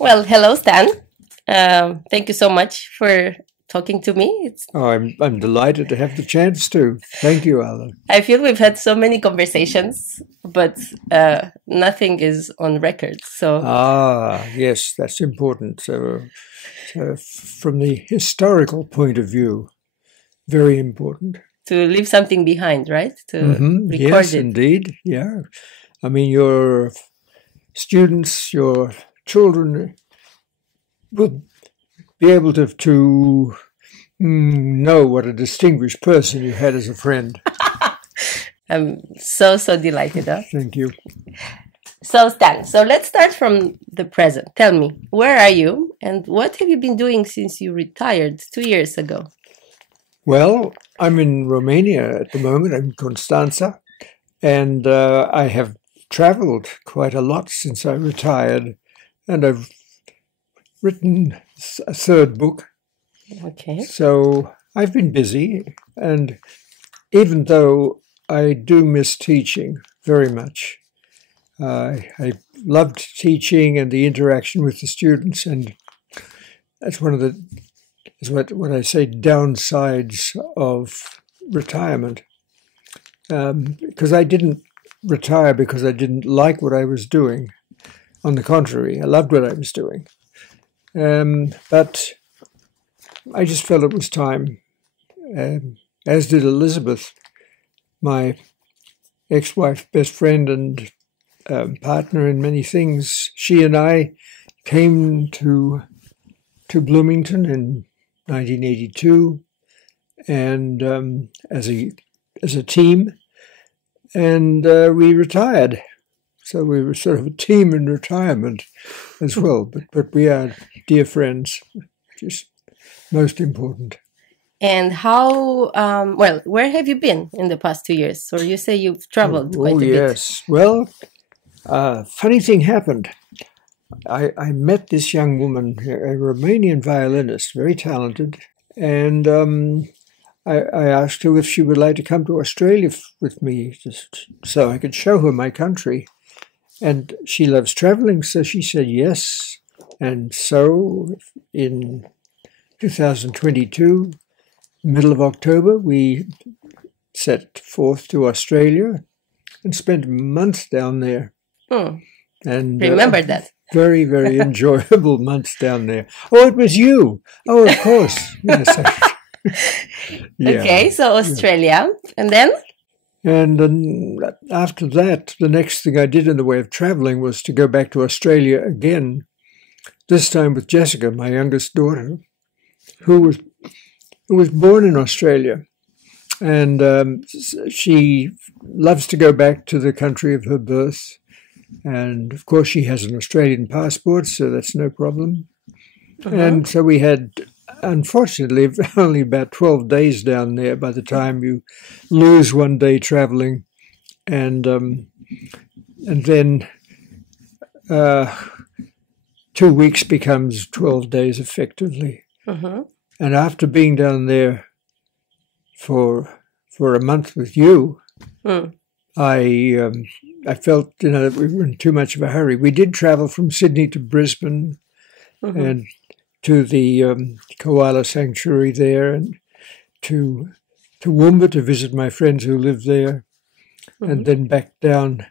Well, hello, Stan. Thank you so much for talking to me. I'm delighted to have the chance to. Thank you, Alan. I feel we've had so many conversations, but nothing is on record. So, Yes, that's important. So from the historical point of view, very important. to leave something behind, right? To record Yes, it. indeed. Yeah. I mean, your students, your children will be able to know what a distinguished person you had as a friend. I'm so delighted. Huh? Thank you. So, Stan, let's start from the present. Tell me, where are you and what have you been doing since you retired 2 years ago? Well, I'm in Romania at the moment. I'm in Constanța, and I have traveled quite a lot since I retired, and I've written a third book. Okay. So I've been busy, and even though I do miss teaching very much, I loved teaching and the interaction with the students, and that's one of the, is what I say, downsides of retirement. Because I didn't retire because I didn't like what I was doing. On the contrary, I loved what I was doing. But I just felt it was time, as did Elizabeth, my ex-wife, best friend, and partner in many things. She and I came to Bloomington in 1982, and as a team, and we retired. So we were sort of a team in retirement as well. But we are dear friends, which is most important. And how, where have you been in the past 2 years? Or you say you've traveled quite a bit. Yes. Well, funny thing happened. I met this young woman, a Romanian violinist, very talented, and I asked her if she would like to come to Australia with me, just so I could show her my country. And she loves traveling, so she said yes. And so in 2022, middle of October, we set forth to Australia and spent months down there. And remember that. Very, very enjoyable months down there. Oh, it was you. Oh, of course. Yes. Yeah. Okay, so Australia. And then? And then after that, the next thing I did in the way of traveling was to go back to Australia again, this time with Jessica, my youngest daughter, who was born in Australia. And she loves to go back to the country of her birth. And of course, she has an Australian passport, so that's no problem. And so we had, unfortunately, only about 12 days down there by the time you lose one day traveling. And then 2 weeks becomes 12 days effectively. And after being down there for a month with you, I felt, that we were in too much of a hurry. We did travel from Sydney to Brisbane and to the koala sanctuary there, and to Toowoomba to visit my friends who live there, and then back down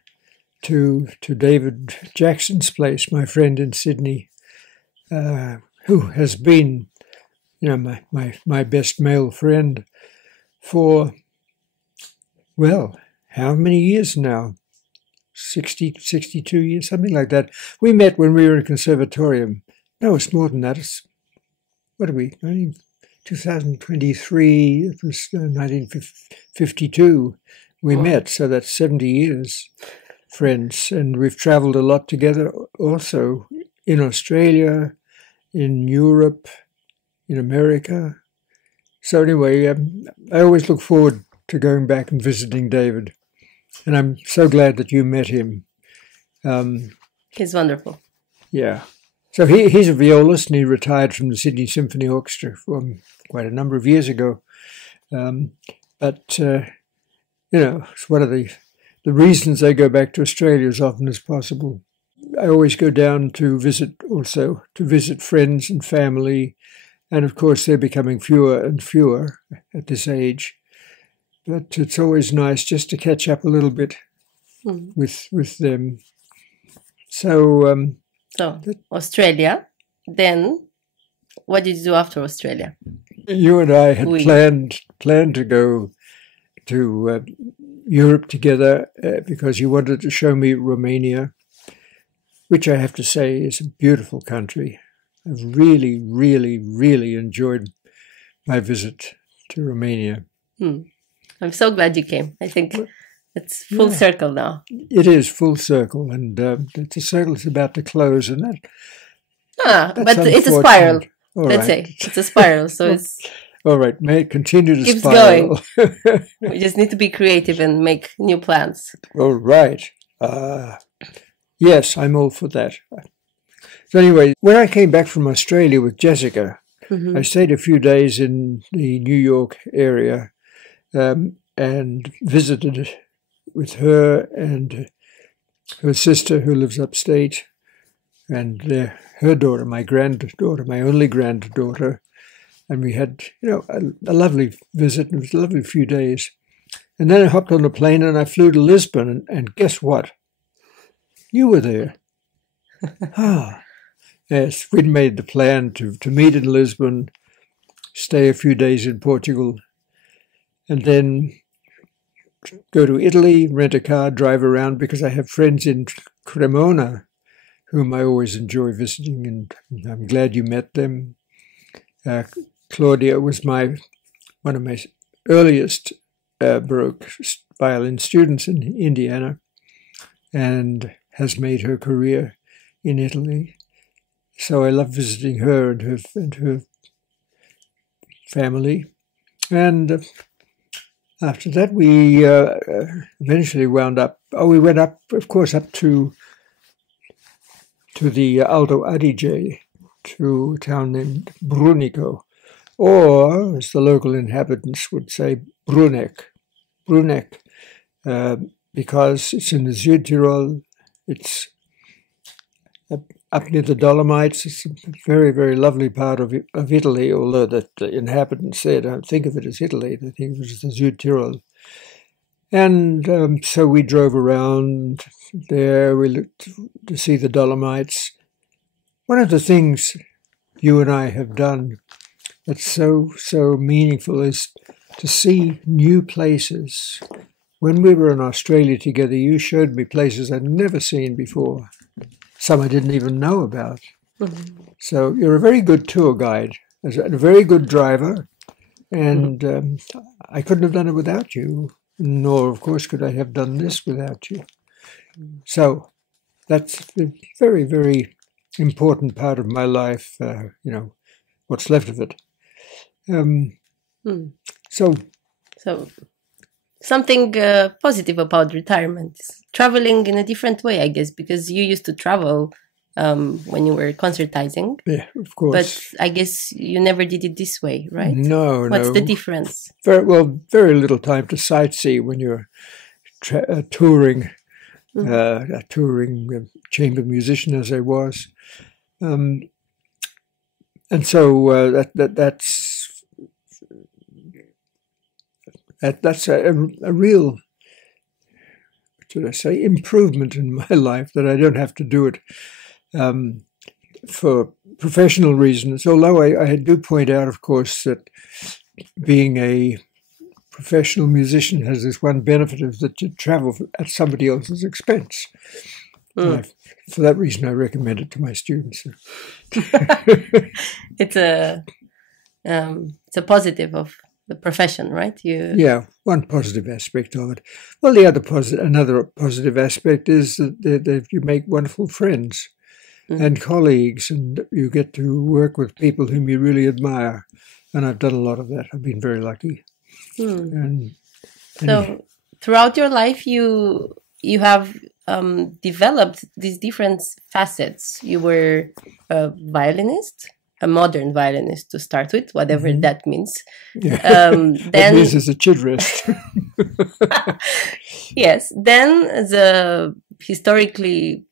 to David Jackson's place, my friend in Sydney, who has been, my best male friend for, well, how many years now? 60, 62 years, something like that. We met when we were in conservatorium. No, it's more than that. It's, what are we? 2023, it was 1952 we met, so that's 70 years, friends. And we've traveled a lot together also in Australia, in Europe, in America. So anyway, I always look forward to going back and visiting David. And I'm so glad that you met him. He's wonderful. Yeah. So he's a violist, and he retired from the Sydney Symphony Orchestra quite a number of years ago. But it's one of the reasons I go back to Australia as often as possible. I always go down to visit friends and family. And of course, they're becoming fewer and fewer at this age. But it's always nice just to catch up a little bit with them. So, Australia. Then, what did you do after Australia? You and I had planned to go to Europe together because you wanted to show me Romania, which I have to say is a beautiful country. I've really, really, really enjoyed my visit to Romania. I'm so glad you came. I think it's full circle now. It is full circle, and the circle is about to close, and but it's a spiral. Let's right. say it's a spiral, so it's all right. May it continue to keeps spiral. Going. We just need to be creative and make new plans. All right. Yes, I'm all for that. So anyway, when I came back from Australia with Jessica, I stayed a few days in the New York area and visited with her and her sister who lives upstate and her daughter, my granddaughter, my only granddaughter. And we had, a lovely visit. It was a lovely few days. And then I hopped on a plane and I flew to Lisbon. And guess what? You were there. Yes, we'd made the plan to meet in Lisbon, stay a few days in Portugal, and then go to Italy, rent a car, drive around, because I have friends in Cremona whom I always enjoy visiting, and I'm glad you met them. Claudia was one of my earliest Baroque violin students in Indiana and has made her career in Italy. So I love visiting her and her family. And after that, we eventually wound up. We went up, of course, up to the Alto Adige, to a town named Brunico, or as the local inhabitants would say, Bruneck, because it's in the Südtirol. It's up near the Dolomites. It's a very, very lovely part of Italy, although the inhabitants there don't think of it as Italy. They think of it as the Südtirol. And so we drove around there. We looked to see the Dolomites. One of the things you and I have done that's so meaningful is to see new places. When we were in Australia together, you showed me places I'd never seen before. Some I didn't even know about. So you're a very good tour guide, a very good driver, and I couldn't have done it without you, nor, of course, could I have done this without you. So that's a very, very important part of my life, what's left of it. So something positive about retirement, traveling in a different way, I guess, because you used to travel when you were concertizing. Yeah, of course. But I guess you never did it this way, right? No. What's the difference? Very little time to sightsee when you're touring, a touring chamber musician as I was. And so that's a real, what should I say, improvement in my life, that I don't have to do it for professional reasons. Although I do point out, of course, that being a professional musician has this one benefit, of that you travel at somebody else's expense. For that reason, I recommend it to my students. It's a positive of the profession, right? Yeah, one positive aspect of it. Well, another positive aspect is that you make wonderful friends and colleagues, and you get to work with people whom you really admire. And I've done a lot of that. I've been very lucky. So throughout your life, you have developed these different facets. You were a violinist, a modern violinist to start with, whatever that means. Yeah. That means it's a chidrist. Yes. Then the historically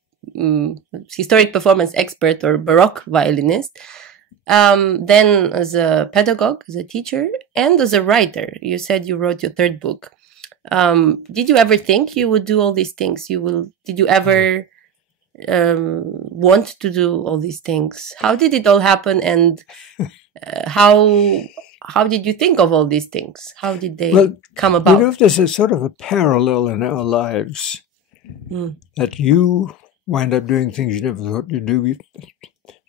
historic performance expert or Baroque violinist. Then as a pedagogue, as a teacher, and as a writer. You said you wrote your third book. Did you ever think you would do all these things? Did you ever want to do all these things? How did it all happen, and how did you think of all these things? How did they come about? You know, there's a sort of a parallel in our lives that you wind up doing things you never thought you'd do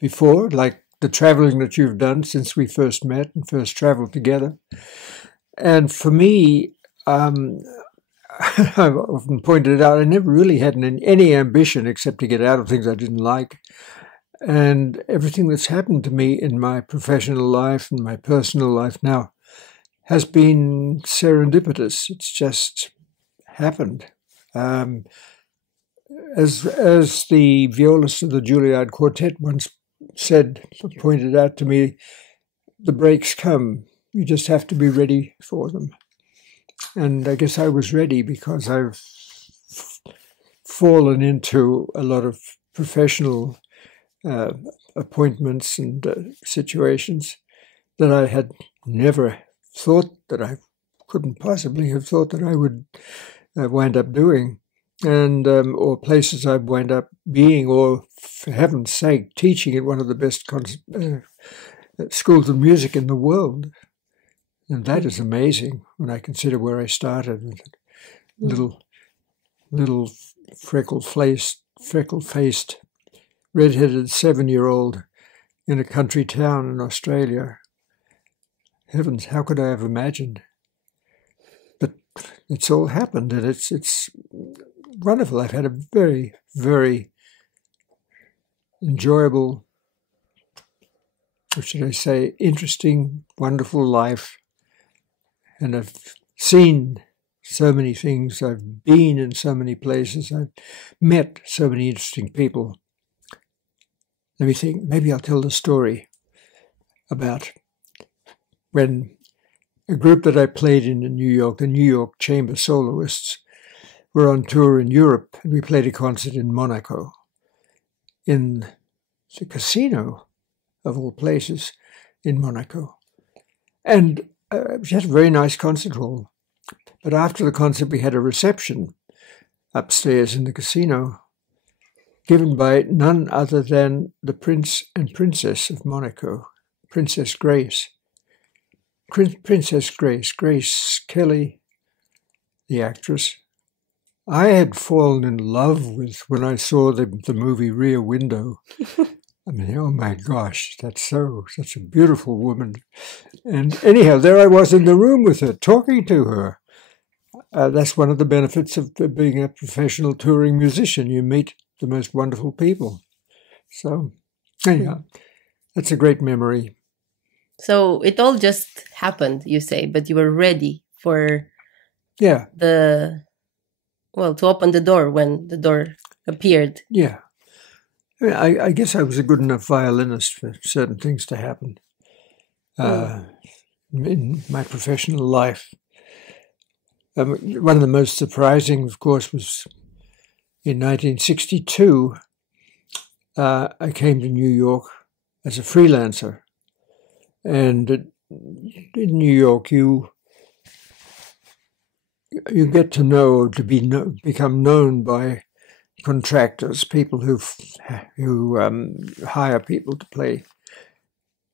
before, like the traveling that you've done since we first met and first traveled together. And for me, I've often pointed out, I never really had any ambition except to get out of things I didn't like. And everything that's happened to me in my professional life and my personal life now has been serendipitous. It's just happened. As the violist of the Juilliard Quartet once pointed out to me, the breaks come. You just have to be ready for them. And I guess I was ready because I've fallen into a lot of professional appointments and situations that I had never thought that I couldn't possibly have thought that I would wind up doing, and or places I'd wind up being, or for heaven's sake, teaching at one of the best schools of music in the world. And that is amazing when I consider where I started with a little freckle-faced, red-headed 7-year-old in a country town in Australia. Heavens, how could I have imagined? But it's all happened, and it's wonderful. I've had a very, very enjoyable, what should I say, interesting, wonderful life. And I've seen so many things. I've been in so many places. I've met so many interesting people. Let me think. Maybe I'll tell the story about when a group that I played in New York, the New York Chamber Soloists, were on tour in Europe, and we played a concert in Monaco, in the casino, of all places, in Monaco. And we had a very nice concert hall. But after the concert, we had a reception upstairs in the casino, given by none other than the Prince and Princess of Monaco, Princess Grace. Princess Grace, Grace Kelly, the actress. I had fallen in love with when I saw the movie Rear Window. I mean, oh my gosh, that's such a beautiful woman. And anyhow, there I was in the room with her, talking to her. That's one of the benefits of being a professional touring musician. You meet the most wonderful people. So, anyhow, that's a great memory. So it all just happened, you say, but you were ready for to open the door when the door appeared. Yeah. I guess I was a good enough violinist for certain things to happen in my professional life. One of the most surprising, of course, was in 1962. I came to New York as a freelancer. And in New York, you get to know, become known by contractors, people who hire people to play.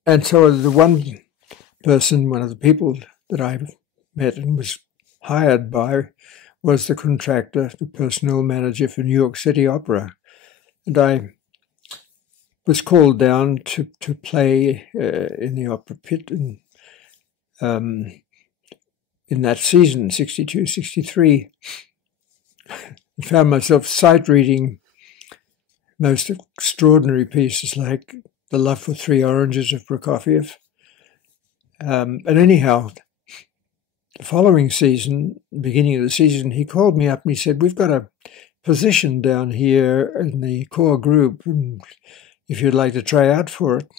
And so the one of the people that I met and was hired by was the contractor, the personnel manager for New York City Opera. And I was called down to play in the opera pit in that season, 62, 63. I found myself sight reading most extraordinary pieces like The Love for Three Oranges of Prokofiev. But anyhow, the following season, beginning of the season, he called me up and he said, "We've got a position down here in the core group, and if you'd like to try out for it."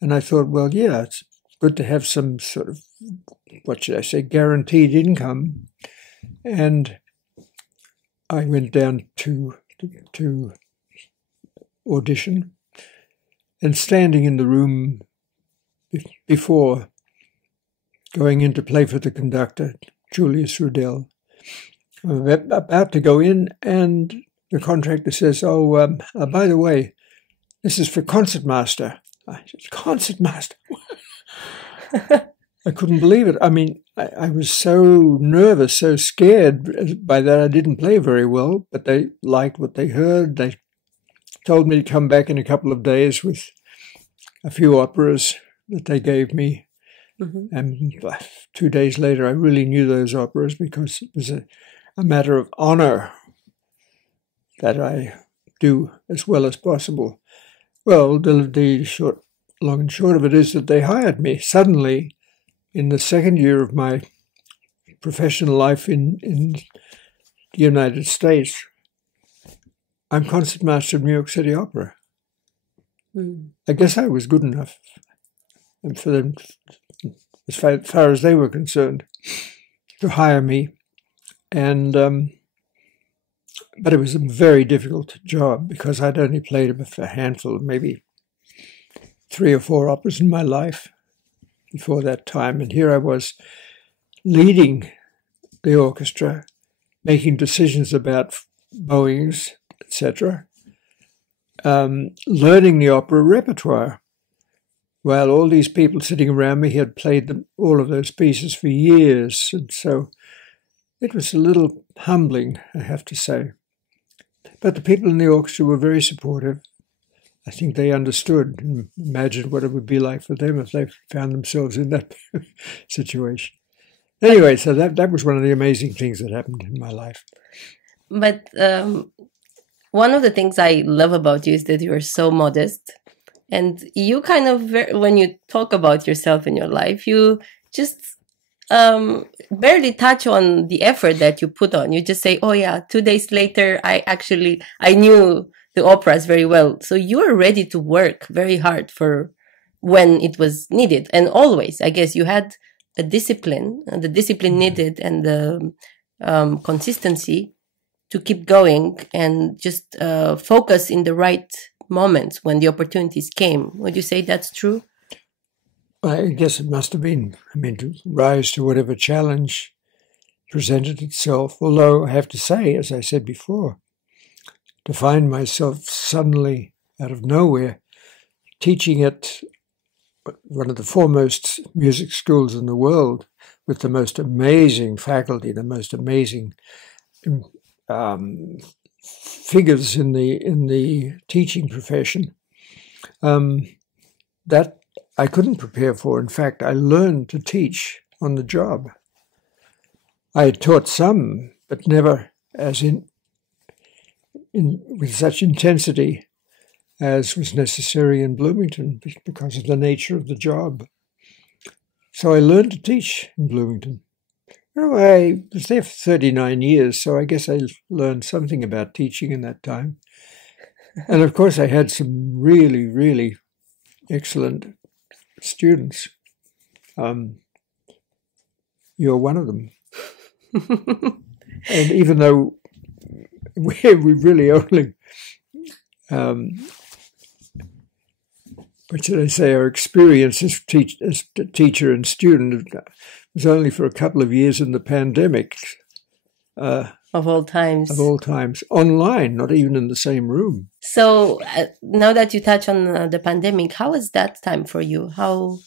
And I thought, well, yeah, it's good to have some sort of, what should I say, guaranteed income. And I went down to audition, and standing in the room before going in to play for the conductor, Julius Rudel. I'm about to go in, and the contractor says, by the way, this is for concertmaster. I said, concertmaster? I couldn't believe it. I mean, I was so nervous, so scared by that. I didn't play very well, but they liked what they heard. They told me to come back in a couple of days with a few operas that they gave me. Mm-hmm. And 2 days later, I really knew those operas because it was a matter of honor that I do as well as possible. Well, the long and short of it is that they hired me suddenly in the second year of my professional life in the United States. I'm concertmaster of New York City Opera. Mm. I guess I was good enough, and for them, as far as they were concerned, to hire me. And but it was a very difficult job because I'd only played a handful, maybe 3 or 4 operas in my life before that time. And here I was leading the orchestra, making decisions about bowings, etc., learning the opera repertoire, while all these people sitting around me had played all of those pieces for years. And so it was a little humbling, I have to say. But the people in the orchestra were very supportive. I think they understood and imagined what it would be like for them if they found themselves in that situation. Anyway, so that was one of the amazing things that happened in my life. But one of the things I love about you is that you are so modest. And you kind of, when you talk about yourself in your life, you just barely touch on the effort that you put on. You just say, oh yeah, 2 days later, I knew the operas very well. So you are ready to work very hard for when it was needed. And always, I guess you had a discipline, the discipline needed and the consistency to keep going and just focus in the right moments when the opportunities came. Would you say that's true? I guess it must have been. I mean, to rise to whatever challenge presented itself. Although I have to say, as I said before, to find myself suddenly out of nowhere teaching at one of the foremost music schools in the world with the most amazing faculty, the most amazing figures in the teaching profession, that I couldn't prepare for. In fact, I learned to teach on the job. I had taught some, but never as with such intensity as was necessary in Bloomington because of the nature of the job. So I learned to teach in Bloomington. Well, I was there for 39 years, so I guess I learned something about teaching in that time. And of course, I had some really, really excellent students. You're one of them. And even though we really only, what should I say, our experience as teacher and student was only for a couple of years in the pandemic. Of all times. Of all times. Online, not even in the same room. So now that you touch on the pandemic, how was that time for you? How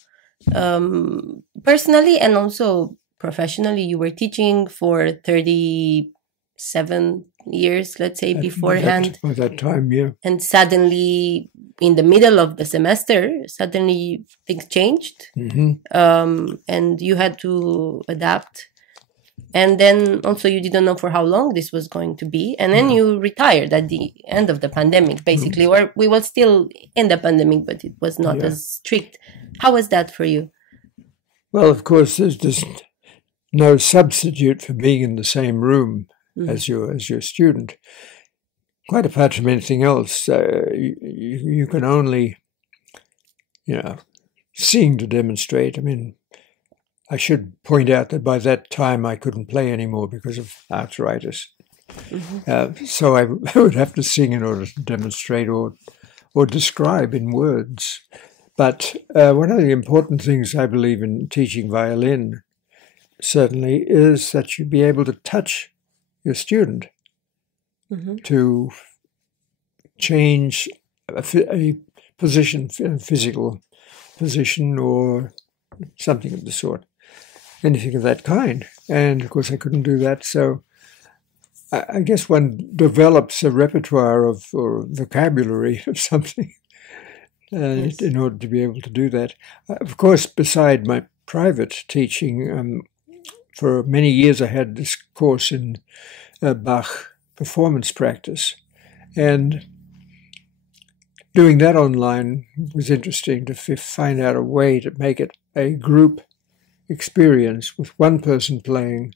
personally and also professionally, you were teaching for 37 years, let's say, beforehand. By that time, yeah. And suddenly, in the middle of the semester, suddenly things changed. Mm-hmm. And you had to adapt. And then also you didn't know for how long this was going to be. And then you retired at the end of the pandemic, basically. Or we were still in the pandemic, but it was not as strict. How was that for you? Well, of course, there's just no substitute for being in the same room as your student. Quite apart from anything else, you can only, sing to demonstrate. I mean, I should point out that by that time I couldn't play anymore because of arthritis. Mm-hmm. So I would have to sing in order to demonstrate or or describe in words. But one of the important things I believe in teaching violin, certainly, is that you be able to touch your student, to change a position, a physical position, or something of the sort, anything of that kind. And of course I couldn't do that, so I guess one develops a repertoire of or vocabulary of something Yes. in order to be able to do that. Of course, beside my private teaching, for many years I had this course in Bach performance practice, and doing that online was interesting to find out a way to make it a group experience with one person playing,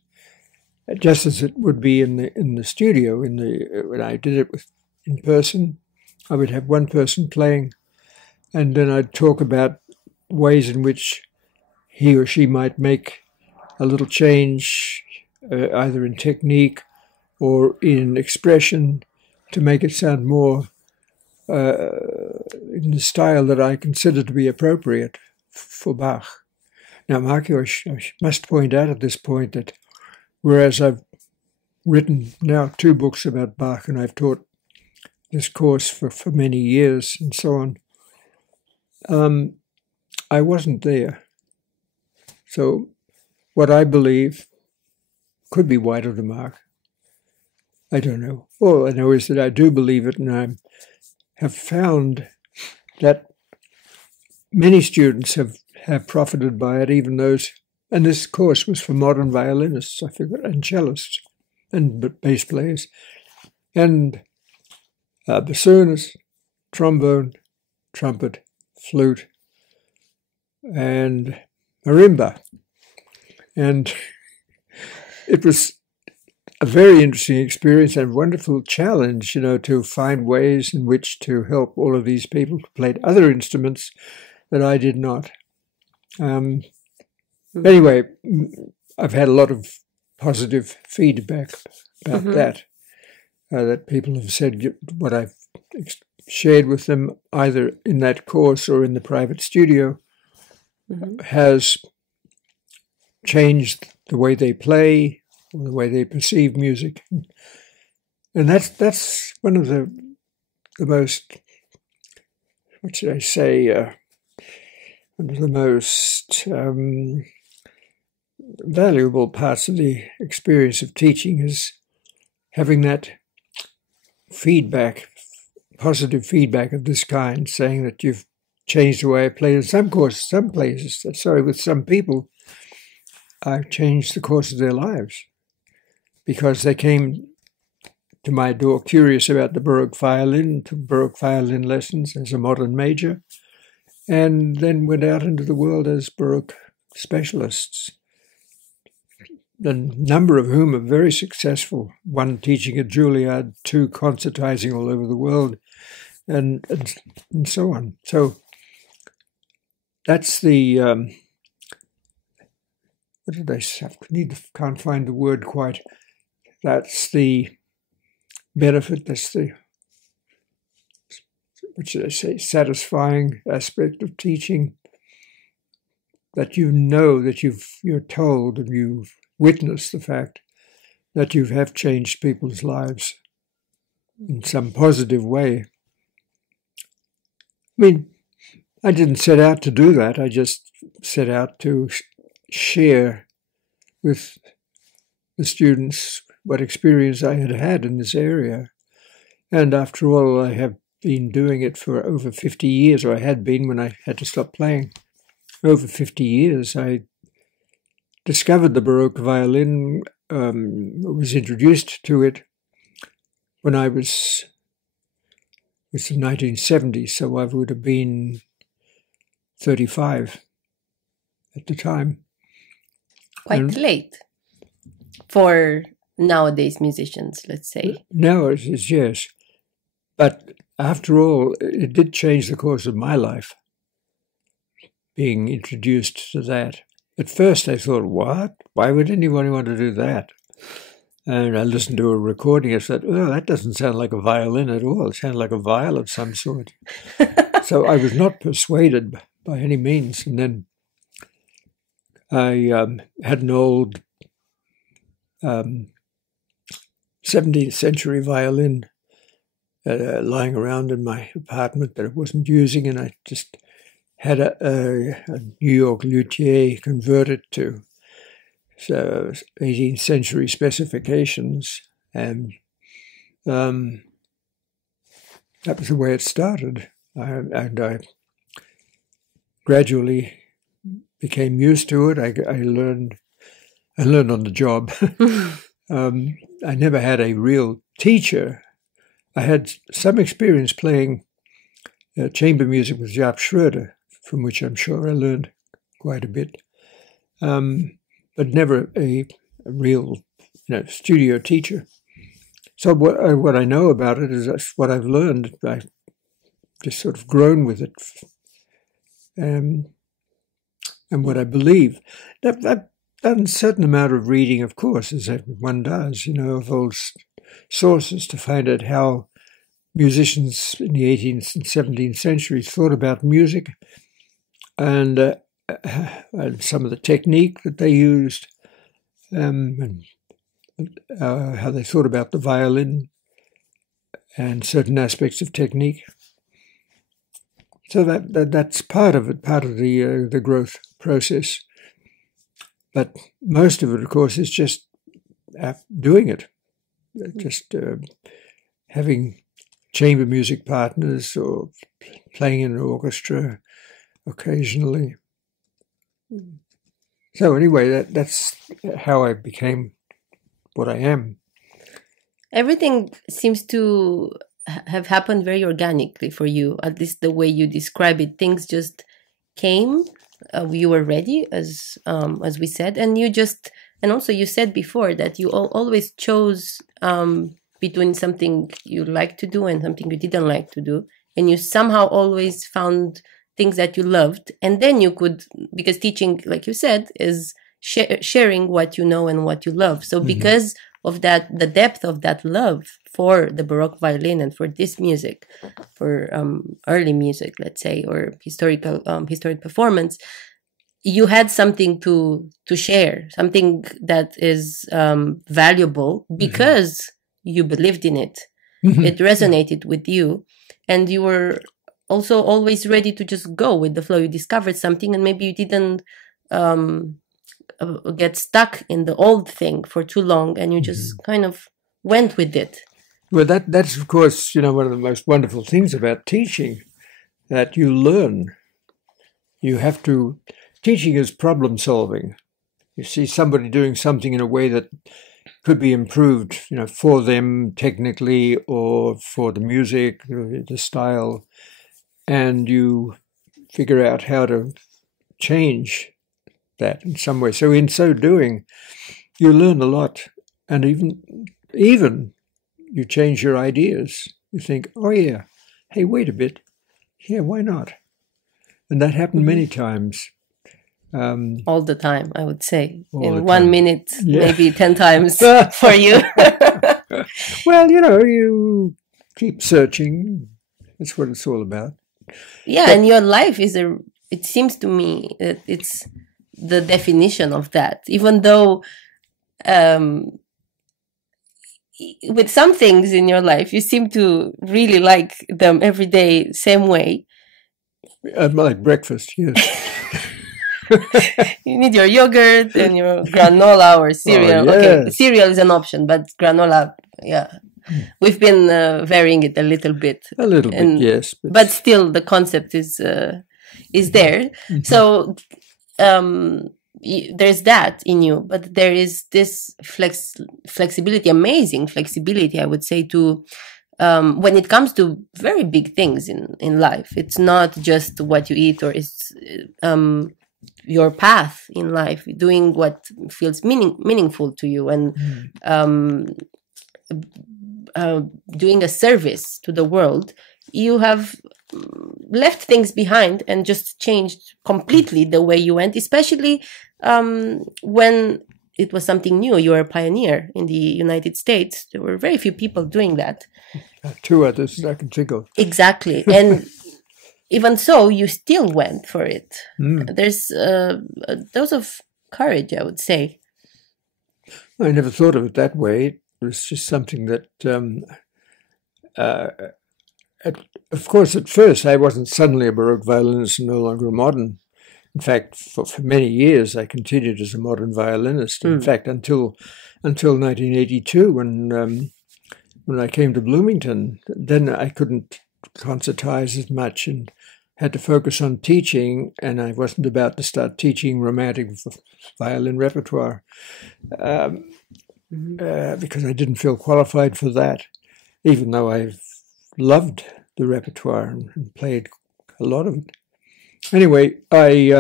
just as it would be in the studio. When I did it in person, I would have one person playing, and then I'd talk about ways in which he or she might make a little change, either in technique or in expression, to make it sound more in the style that I consider to be appropriate for Bach. Now, Marco, I must point out at this point that whereas I've written now 2 books about Bach and I've taught this course for many years and so on, I wasn't there. So what I believe could be wide of the mark. I don't know. All I know is that I do believe it, and I have found that many students have profited by it, even those, and this course was for modern violinists, I figured, and cellists, and bass players, and bassoonists, trombone, trumpet, flute, and marimba. And it was a very interesting experience and a wonderful challenge, to find ways in which to help all of these people who played other instruments that I did not. Anyway, I've had a lot of positive feedback about that people have said what I've shared with them, either in that course or in the private studio, has changed the way they play, or the way they perceive music. And that's one of the most, what should I say, one of the most valuable parts of the experience of teaching is having that feedback, positive feedback of this kind, saying that you've changed the way I play. In some with some people, I've changed the course of their lives because they came to my door curious about the Baroque violin, to Baroque violin lessons as a modern major, and then went out into the world as Baroque specialists, a number of whom are very successful, one teaching at Juilliard, 2 concertizing all over the world, and so on. So that's the, what did I say? Can't find the word quite. That's the benefit, that's the, what should I say, satisfying aspect of teaching, that you're told and you've witnessed the fact that you have changed people's lives in some positive way. I mean, I didn't set out to do that. I just set out to share with the students what experience I had had in this area. And after all, I have been doing it for over 50 years, or I had been when I had to stop playing. Over 50 years, I discovered the Baroque violin, was introduced to it when I was, it's the 1970s, so I would have been 35 at the time. Quite late for nowadays musicians, let's say. Now it is, yes. But after all, it did change the course of my life, being introduced to that. At first I thought, what? Why would anybody want to do that? And I listened to a recording. I said, "Oh, that doesn't sound like a violin at all. It sounds like a viol of some sort." So I was not persuaded by any means. And then I had an old 17th century violin lying around in my apartment that I wasn't using, and I just had a New York luthier convert it to 18th century specifications, and that was the way it started. And I gradually became used to it. I learned on the job. I never had a real teacher. I had some experience playing chamber music with Jaap Schroeder, from which I'm sure I learned quite a bit, but never a real studio teacher. So what I know about it is that's what I've learned. I've just sort of grown with it, and what I believe. I've done a certain amount of reading, of course, as everyone does, of old sources to find out how musicians in the 18th and 17th centuries thought about music, and some of the technique that they used, and how they thought about the violin and certain aspects of technique. So that's part of it, part of the growth process. But most of it, of course, is just doing it, just having chamber music partners or playing in an orchestra occasionally. So anyway, that's how I became what I am. Everything seems to have happened very organically for you, at least the way you describe it. Things just came. You were ready, as we said, and also you said before that you always chose between something you liked to do and something you didn't like to do, and you somehow always found things that you loved, and then you could, because teaching, like you said, is sharing what you know and what you love. So because of that, the depth of that love for the Baroque violin and for this music, for early music, let's say, or historic performance, you had something to share, something that is valuable because you believed in it. It resonated with you, and you were also always ready to just go with the flow. You discovered something, and maybe you didn't get stuck in the old thing for too long, and you just kind of went with it. Well, that's of course, one of the most wonderful things about teaching, that you learn. You have to. Teaching is problem solving. You see somebody doing something in a way that could be improved, for them technically or for the music, the style, and you figure out how to change that in some way. So in so doing, you learn a lot, and even you change your ideas. You think, oh yeah, hey, wait a bit, yeah, why not? And that happened many times. All the time, I would say. In 1 minute, maybe 10 times for you. Well, you keep searching. That's what it's all about. Yeah, and your life it seems to me that it's the definition of that. Even though with some things in your life, you seem to really like them every day, same way. Like breakfast, yes. You need your yogurt and your granola or cereal. Oh, yes. Okay, cereal is an option, but granola, yeah. We've been varying it a little bit. A little bit, yes. But still, the concept is there. So there's that in you, but there is this flexibility, amazing flexibility, I would say, to when it comes to very big things in life. It's not just what you eat, or it's your path in life, doing what feels meaningful to you, and doing a service to the world. You have left things behind and just changed completely the way you went, especially when it was something new. You were a pioneer in the United States. There were very few people doing that. Two others I can think of. Exactly. And even so, you still went for it. There's a dose of courage, I would say. I never thought of it that way. It was just something that, of course, at first I wasn't suddenly a Baroque violinist and no longer a modern. In fact, for many years I continued as a modern violinist. In fact, until 1982, when I came to Bloomington, then I couldn't concertize as much and had to focus on teaching, and I wasn't about to start teaching romantic violin repertoire because I didn't feel qualified for that, even though I've loved the repertoire and played a lot of it. Anyway, I,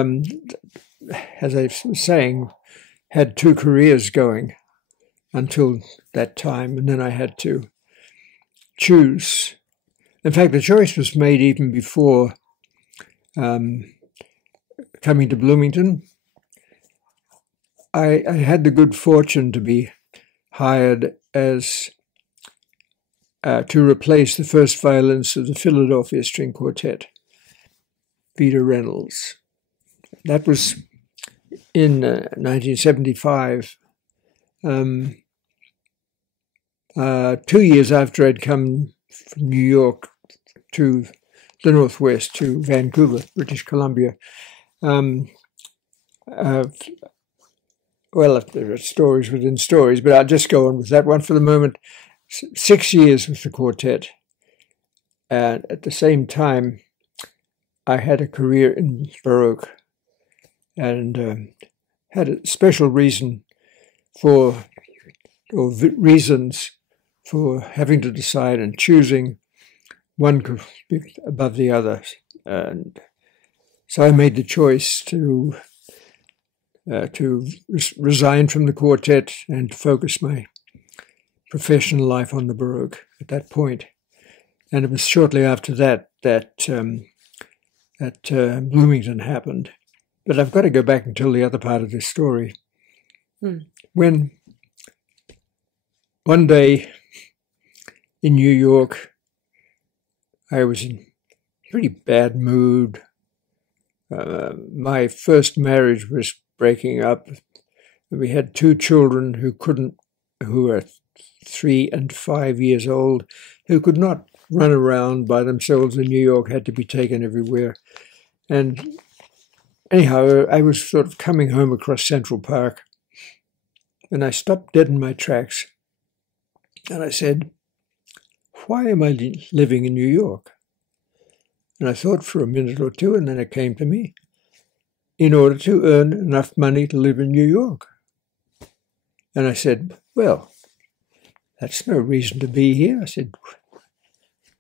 as I was saying, had two careers going until that time, and then I had to choose. In fact, the choice was made even before coming to Bloomington. I had the good fortune to be hired as to replace the first violinist of the Philadelphia String Quartet, Peter Reynolds. That was in 1975, 2 years after I'd come from New York to the Northwest, to Vancouver, British Columbia. Well, there are stories within stories, but I'll just go on with that one for the moment. 6 years with the quartet. And at the same time, I had a career in Baroque and had a special reason for, or reasons for having to decide and choosing one above the other. And so I made the choice to resign from the quartet and focus my professional life on the Baroque at that point. And it was shortly after that Bloomington happened. But I've got to go back and tell the other part of this story. When one day in New York, I was in a pretty bad mood. My first marriage was breaking up. We had two children who were 3 and 5 years old, who could not run around by themselves in New York, had to be taken everywhere. And anyhow, I was sort of coming home across Central Park, and I stopped dead in my tracks. And I said, why am I living in New York? And I thought for a minute or two, and then it came to me. In order to earn enough money to live in New York. And I said, well, that's no reason to be here. I said,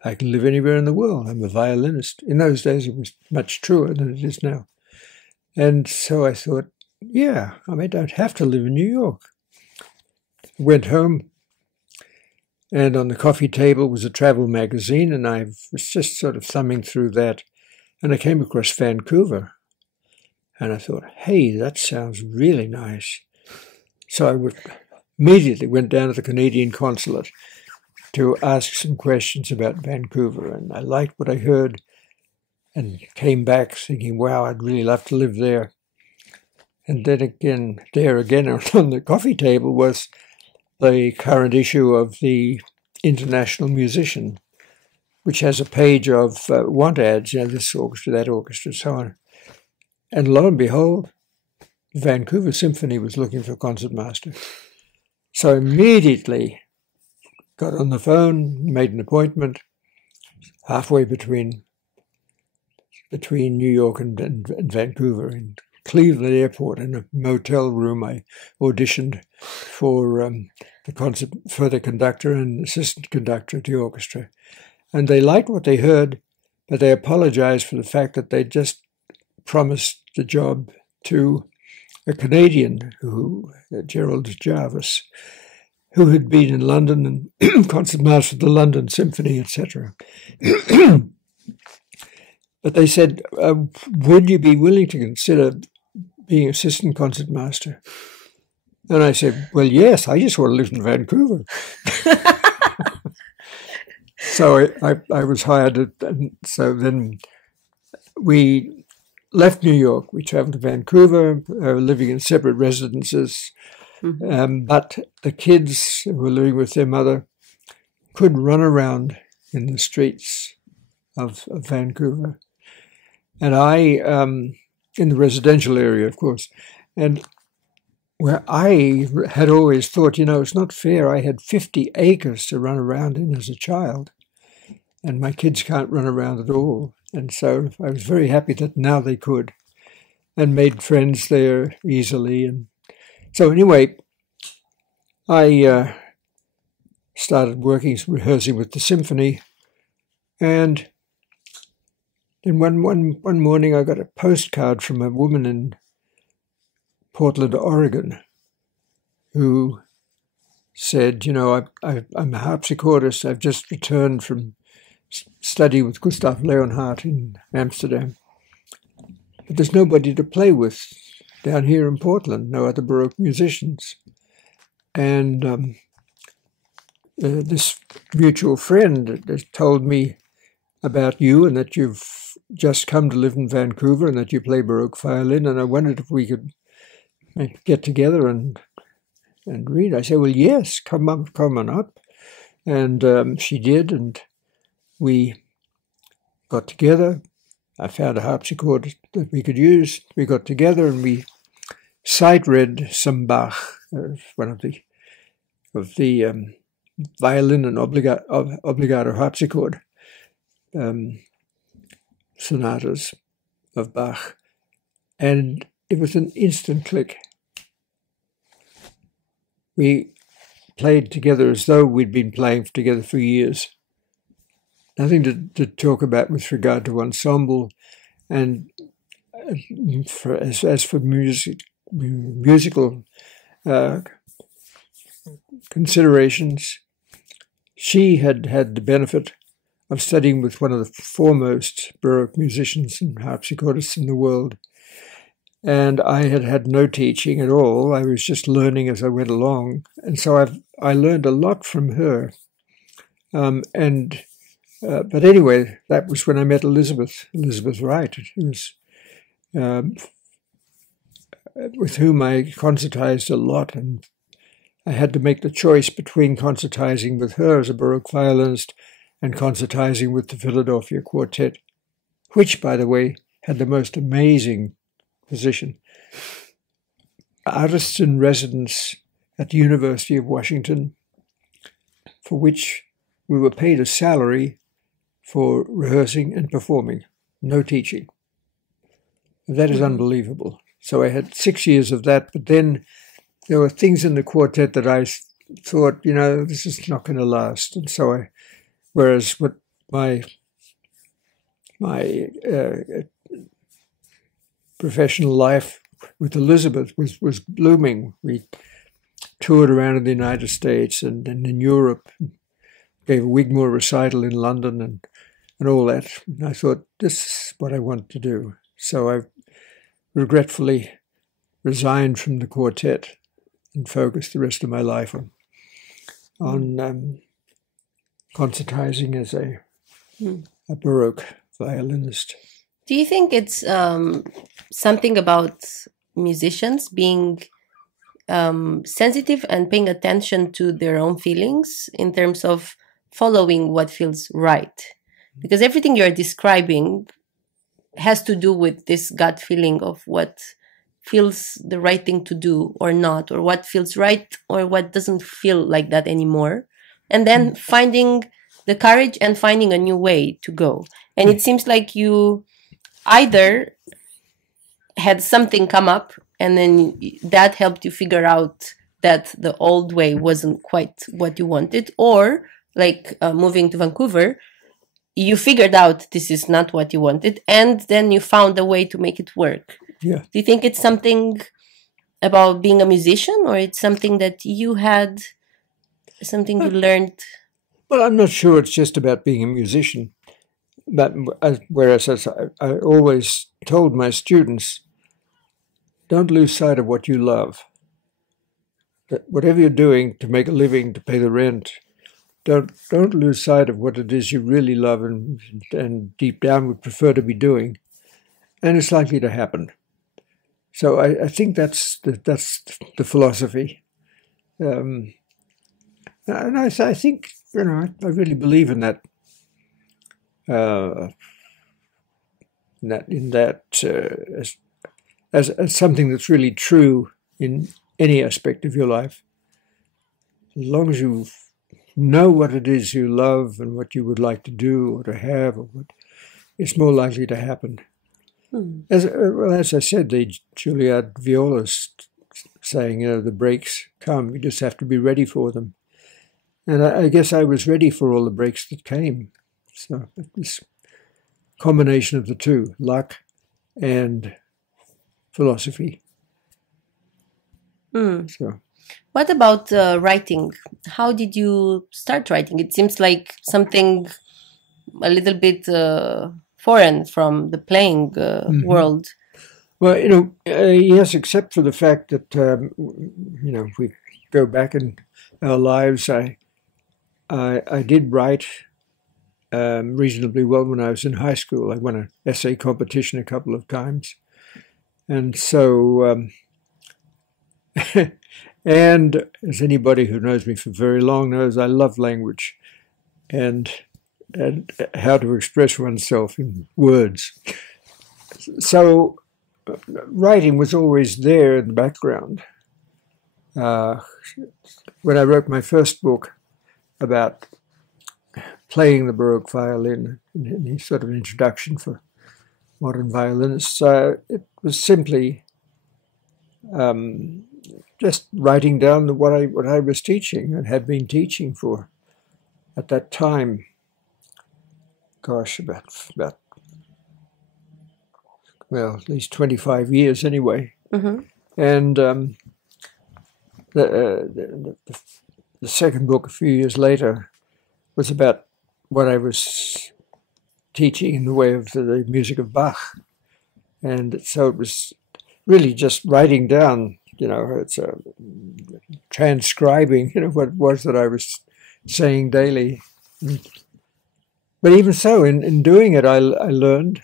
I can live anywhere in the world. I'm a violinist. In those days, it was much truer than it is now. And so I thought, yeah, I don't have to live in New York. Went home, and on the coffee table was a travel magazine, and I was just sort of thumbing through that, and I came across Vancouver. And I thought, hey, that sounds really nice. So I immediately went down to the Canadian consulate to ask some questions about Vancouver. And I liked what I heard and came back thinking, wow, I'd really love to live there. And then again on the coffee table was the current issue of the International Musician, which has a page of want ads, this orchestra, that orchestra, so on. And lo and behold, the Vancouver Symphony was looking for a concertmaster. So I immediately got on the phone, made an appointment halfway between New York and Vancouver, in Cleveland Airport, in a motel room. I auditioned for the conductor and assistant conductor at the orchestra. And they liked what they heard, but they apologized for the fact that they just promised the job to a Canadian, Gerald Jarvis, who had been in London and concertmaster of the London Symphony, etc. But they said, would you be willing to consider being assistant concertmaster? And I said, well, yes, I just want to live in Vancouver. So I was hired, and so then we left New York. We traveled to Vancouver, living in separate residences. But the kids who were living with their mother could run around in the streets of Vancouver. And I, in the residential area, of course, and where I had always thought, it's not fair. I had 50 acres to run around in as a child, and my kids can't run around at all. And so I was very happy that now they could, and made friends there easily. And so anyway, I started rehearsing with the symphony, and then one morning I got a postcard from a woman in Portland, Oregon, who said, I'm a harpsichordist. I've just returned from study with Gustav Leonhardt in Amsterdam. But there's nobody to play with down here in Portland, no other Baroque musicians. And this mutual friend has told me about you and that you've just come to live in Vancouver and that you play Baroque violin. And I wondered if we could get together and read. I said, well, yes, come on up. And she did, and we got together. I found a harpsichord that we could use. We got together and we sight read some Bach, one of the violin and obligato harpsichord sonatas of Bach, and it was an instant click. We played together as though we'd been playing together for years. Nothing to talk about with regard to ensemble, and as for musical considerations, she had the benefit of studying with one of the foremost Baroque musicians and harpsichordists in the world. And I had no teaching at all. I was just learning as I went along. And so I learned a lot from her. But anyway, that was when I met Elizabeth Wright, who was, with whom I concertized a lot. And I had to make the choice between concertizing with her as a Baroque violinist and concertizing with the Philadelphia Quartet, which, by the way, had the most amazing position. Artists in residence at the University of Washington, for which we were paid a salary for rehearsing and performing, no teaching. That is unbelievable. So I had 6 years of that, but then there were things in the quartet that I thought, this is not going to last. And so whereas what my professional life with Elizabeth was blooming. We toured around in the United States and in Europe, gave a Wigmore recital in London and all that. And I thought, this is what I want to do. So I regretfully resigned from the quartet and focused the rest of my life on concertizing as a Baroque violinist. Do you think it's something about musicians being sensitive and paying attention to their own feelings in terms of following what feels right? Because everything you're describing has to do with this gut feeling of what feels the right thing to do or not, or what feels right or what doesn't feel like that anymore. And then finding the courage and finding a new way to go. And it seems like you either had something come up and then that helped you figure out that the old way wasn't quite what you wanted, or like moving to Vancouver, you figured out this is not what you wanted, and then you found a way to make it work. Yeah. Do you think it's something about being a musician, or it's something that you had, something you learned? Well, I'm not sure it's just about being a musician. But whereas I always told my students, don't lose sight of what you love. that whatever you're doing to make a living, to pay the rent, don't lose sight of what it is you really love and deep down would prefer to be doing, and it's likely to happen. So I think that's the philosophy, and I think I really believe in that. As something that's really true in any aspect of your life. As long as you know what it is you love and what you would like to do or to have, it's more likely to happen. As I said, the Juilliard violist saying, the breaks come, you just have to be ready for them. And I guess I was ready for all the breaks that came. So this combination of the two, luck and philosophy. So, what about writing? How did you start writing? It seems like something a little bit foreign from the playing world. Well, yes, except for the fact that if we go back in our lives, I did write reasonably well when I was in high school. I won an essay competition a couple of times. And so, and as anybody who knows me for very long knows, I love language and how to express oneself in words. So writing was always there in the background. When I wrote my first book about playing the Baroque violin, any sort of introduction for modern violinists, it was simply just writing down what I was teaching and had been teaching for at that time. Gosh, about at least 25 years anyway. And the second book, a few years later, was about what I was teaching in the way of the music of Bach. And so it was really just writing down, it's transcribing, what it was that I was saying daily. But even so, in doing it, I learned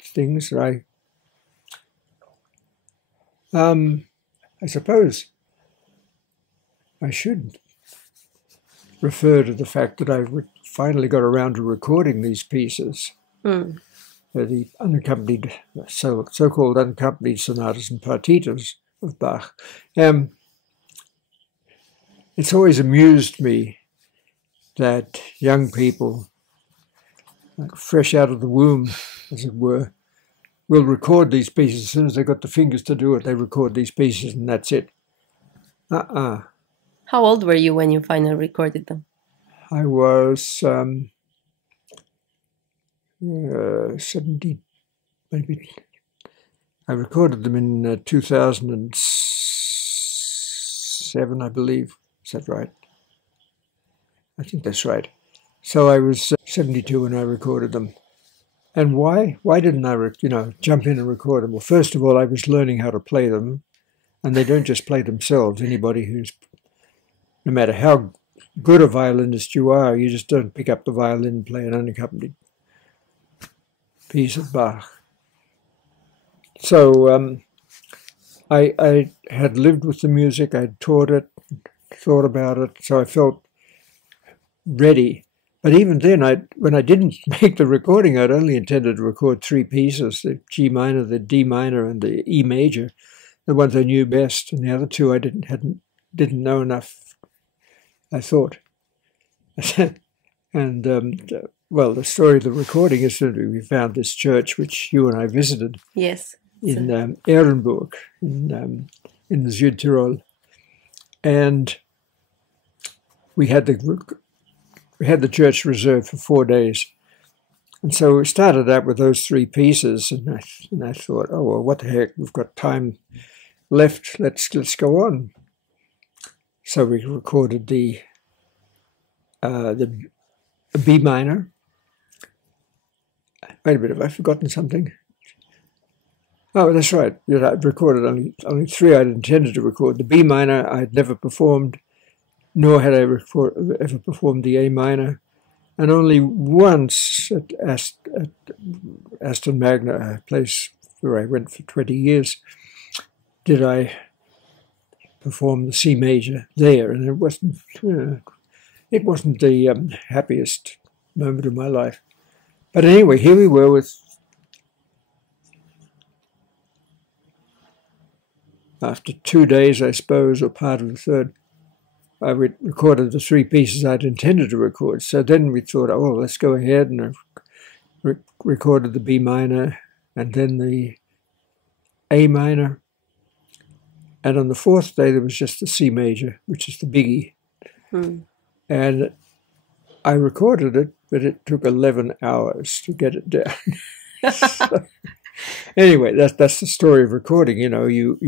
things. I suppose I should refer to the fact that I finally got around to recording these pieces, the unaccompanied, so-called unaccompanied sonatas and partitas of Bach. It's always amused me that young people, like fresh out of the womb, as it were, will record these pieces. As soon as they've got the fingers to do it, they record these pieces and that's it. How old were you when you finally recorded them? I was 70, maybe. I recorded them in 2007, I believe. Is that right? I think that's right. So I was 72 when I recorded them. And why? Why didn't I, jump in and record them? Well, first of all, I was learning how to play them, and they don't just play themselves. Anybody who's, no matter how good a violinist you are, you just don't pick up the violin and play an unaccompanied piece of Bach. So I had lived with the music, I'd taught it, thought about it, so I felt ready. But even then, when I didn't make the recording, I'd only intended to record 3 pieces, the G minor, the D minor, and the E major, the ones I knew best, and the other 2 I didn't know enough, I thought. And, well, the story of the recording is that we found this church, which you and I visited. Yes. In Ehrenburg, in the Südtirol. And we had the church reserved for 4 days. And so we started out with those 3 pieces, and I thought, oh, well, what the heck, we've got time left, let's go on. So we recorded the B minor. Wait a minute, have I forgotten something? Oh, that's right. I'd recorded only three I'd intended to record. The B minor I'd never performed, nor had I ever performed the A minor. And only once at Aston Magna, a place where I went for 20 years, did I perform the C major there. And it wasn't the happiest moment of my life. But anyway, here we were with, after 2 days, I suppose, or part of the third, I recorded the three pieces I'd intended to record. So then we thought, oh, let's go ahead, and I recorded the B minor and then the A minor. And on the fourth day, there was just the C major, which is the biggie. And I recorded it, but it took 11 hours to get it down. So, anyway, that's the story of recording. You know, you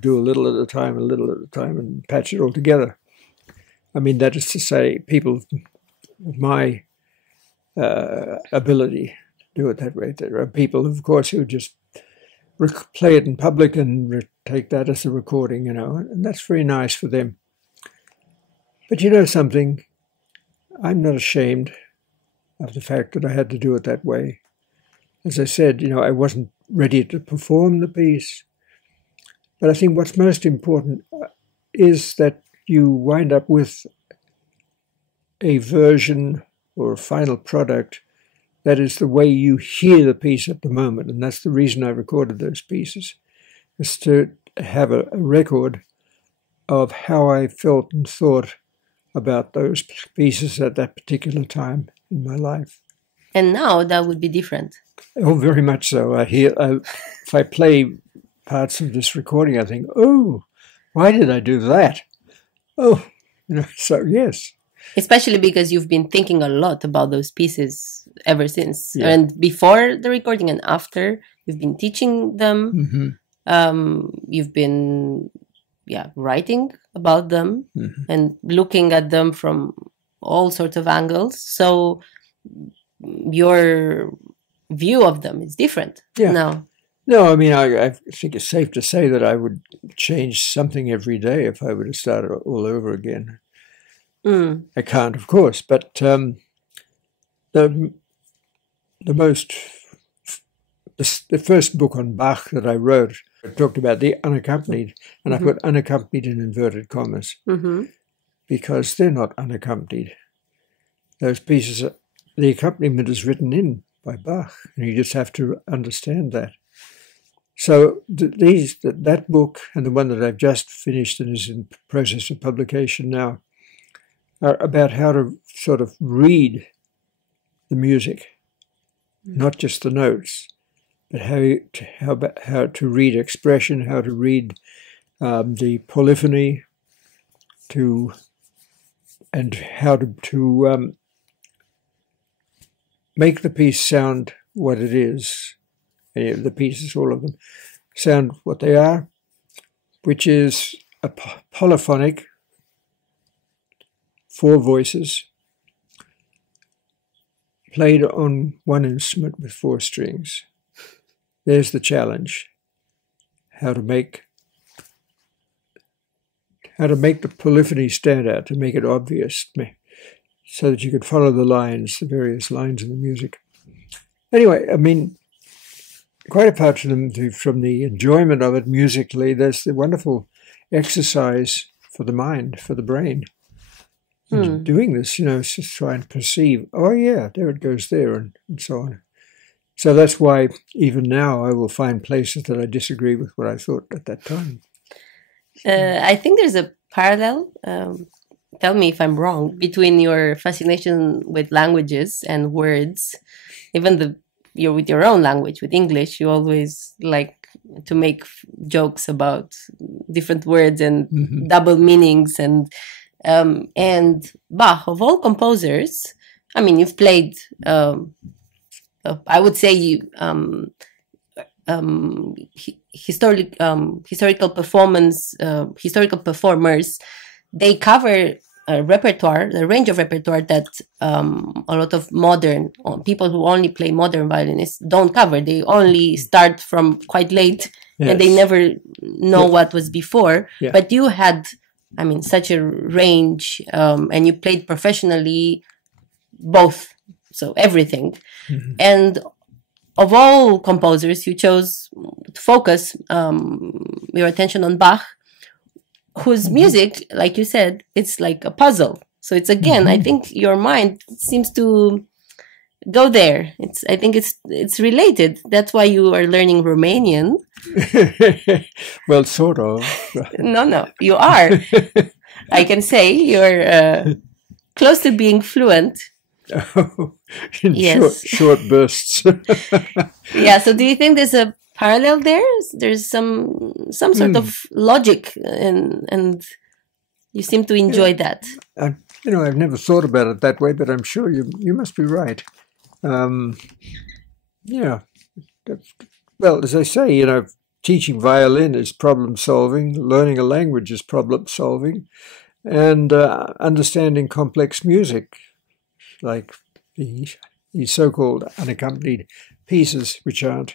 do a little at a time, and patch it all together. I mean, that is to say, people with my ability do it that way. There are people, of course, who just play it in public and take that as a recording, you know, and that's very nice for them. But you know something? I'm not ashamed of the fact that I had to do it that way. As I said, you know, I wasn't ready to perform the piece. But I think what's most important is that you wind up with a version or a final product that is the way you hear the piece at the moment. And that's the reason I recorded those pieces, is to have a record of how I felt and thought about those pieces at that particular time in my life. And now that would be different. Oh, very much so. If I play parts of this recording, I think, oh, why did I do that? Oh, you know, so yes. Especially because you've been thinking a lot about those pieces ever since. Yeah. And before the recording and after, you've been teaching them. You've been writing about them and looking at them from all sorts of angles. So your view of them is different now. No, I mean, I think it's safe to say that I would change something every day if I were to start all over again. I can't, of course, but the first book on Bach that I wrote talked about the unaccompanied, and I put unaccompanied in inverted commas because they're not unaccompanied. Those pieces, the accompaniment is written in by Bach, and you just have to understand that. So that book and the one that I've just finished and is in process of publication now are about how to sort of read the music, not just the notes, but how to read expression, how to read the polyphony, and how to make the piece sound what it is. The pieces, all of them, sound what they are, which is a polyphonic, 4 voices, played on one instrument with 4 strings. There's the challenge: how to make the polyphony stand out, to make it obvious, so that you could follow the lines, the various lines in the music. Anyway, I mean, quite apart from the enjoyment of it musically, there's the wonderful exercise for the mind, for the brain. Doing this, you know, it's just trying to perceive, oh yeah, there it goes there, and so on. So that's why even now I will find places that I disagree with what I thought at that time. I think there's a parallel, tell me if I'm wrong, between your fascination with languages and words. Even you're with your own language, with English, you always like to make jokes about different words and double meanings. And Bach, of all composers, I mean, you've played, I would say, historical performers, they cover a repertoire, the range of repertoire that a lot of modern people who only play modern violinists don't cover. They only start from quite late, Yes. and they never know what was before. Yeah. But you had, I mean, such a range, and you played professionally both, so everything. Mm-hmm. And of all composers, you chose to focus your attention on Bach, whose music, like you said, it's like a puzzle. So it's again, I think your mind seems to go there. I think it's related. That's why you are learning Romanian. Well, sort of. No, you are. I can say you're close to being fluent. Oh, in Yes. short bursts. Yeah. So do you think there's a parallel there? There's some sort of logic, and you seem to enjoy that. I've never thought about it that way, but I'm sure you must be right. Yeah. Well, as I say, teaching violin is problem solving, learning a language is problem solving, and understanding complex music, like the so-called unaccompanied pieces, which aren't,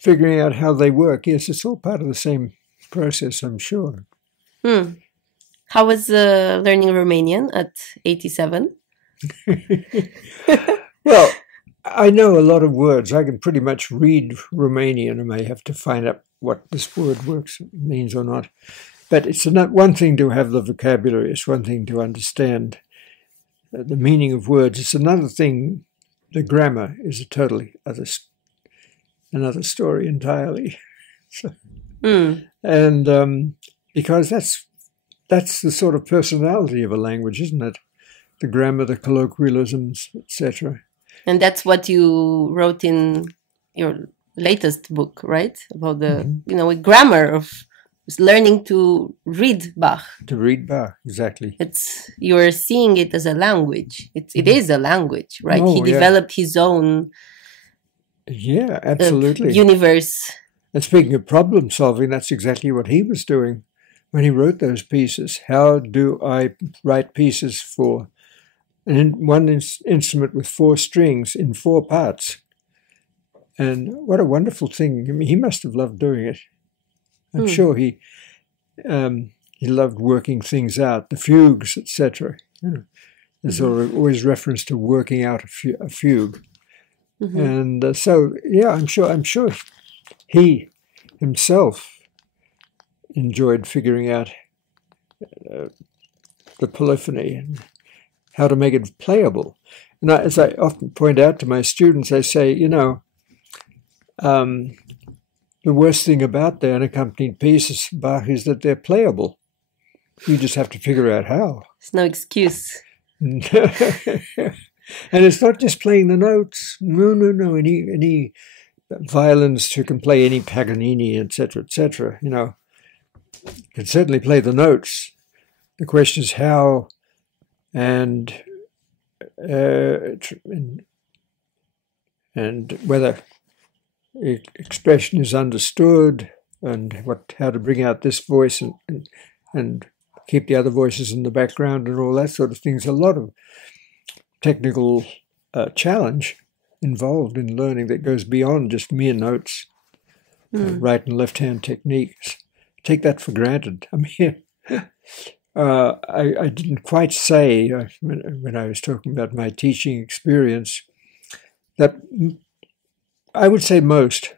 figuring out how they work. Yes, it's all part of the same process, I'm sure. How was learning Romanian at 87? Well, I know a lot of words. I can pretty much read Romanian. I may have to find out what this word means or not. But it's not one thing to have the vocabulary. It's one thing to understand the meaning of words. It's another thing. The grammar is a totally another story entirely. So, and because that's the sort of personality of a language, isn't it? The grammar, the colloquialisms, etc. And that's what you wrote in your latest book, right? About the grammar of learning to read Bach. To read Bach, exactly. You're seeing it as a language. It is a language, right? Oh, he developed his own absolutely universe. And speaking of problem solving, that's exactly what he was doing when he wrote those pieces. How do I write pieces for one instrument with 4 strings in 4 parts? And what a wonderful thing. I mean, he must have loved doing it. I'm sure he loved working things out, the fugues, etc. There's always reference to working out a fugue. And so, I'm sure he himself enjoyed figuring out the polyphony and how to make it playable. And as I often point out to my students, I say, the worst thing about the unaccompanied pieces, Bach, is that they're playable. You just have to figure out how. There's no excuse. And it's not just playing the notes. No. Any violinist who can play any Paganini, etc., can certainly play the notes. The question is how and whether expression is understood and how to bring out this voice and keep the other voices in the background and all that sort of thing. There's a lot of technical challenge involved in learning that goes beyond just mere notes, right and left-hand techniques. Take that for granted. I mean, I didn't quite say when I was talking about my teaching experience that I would say most,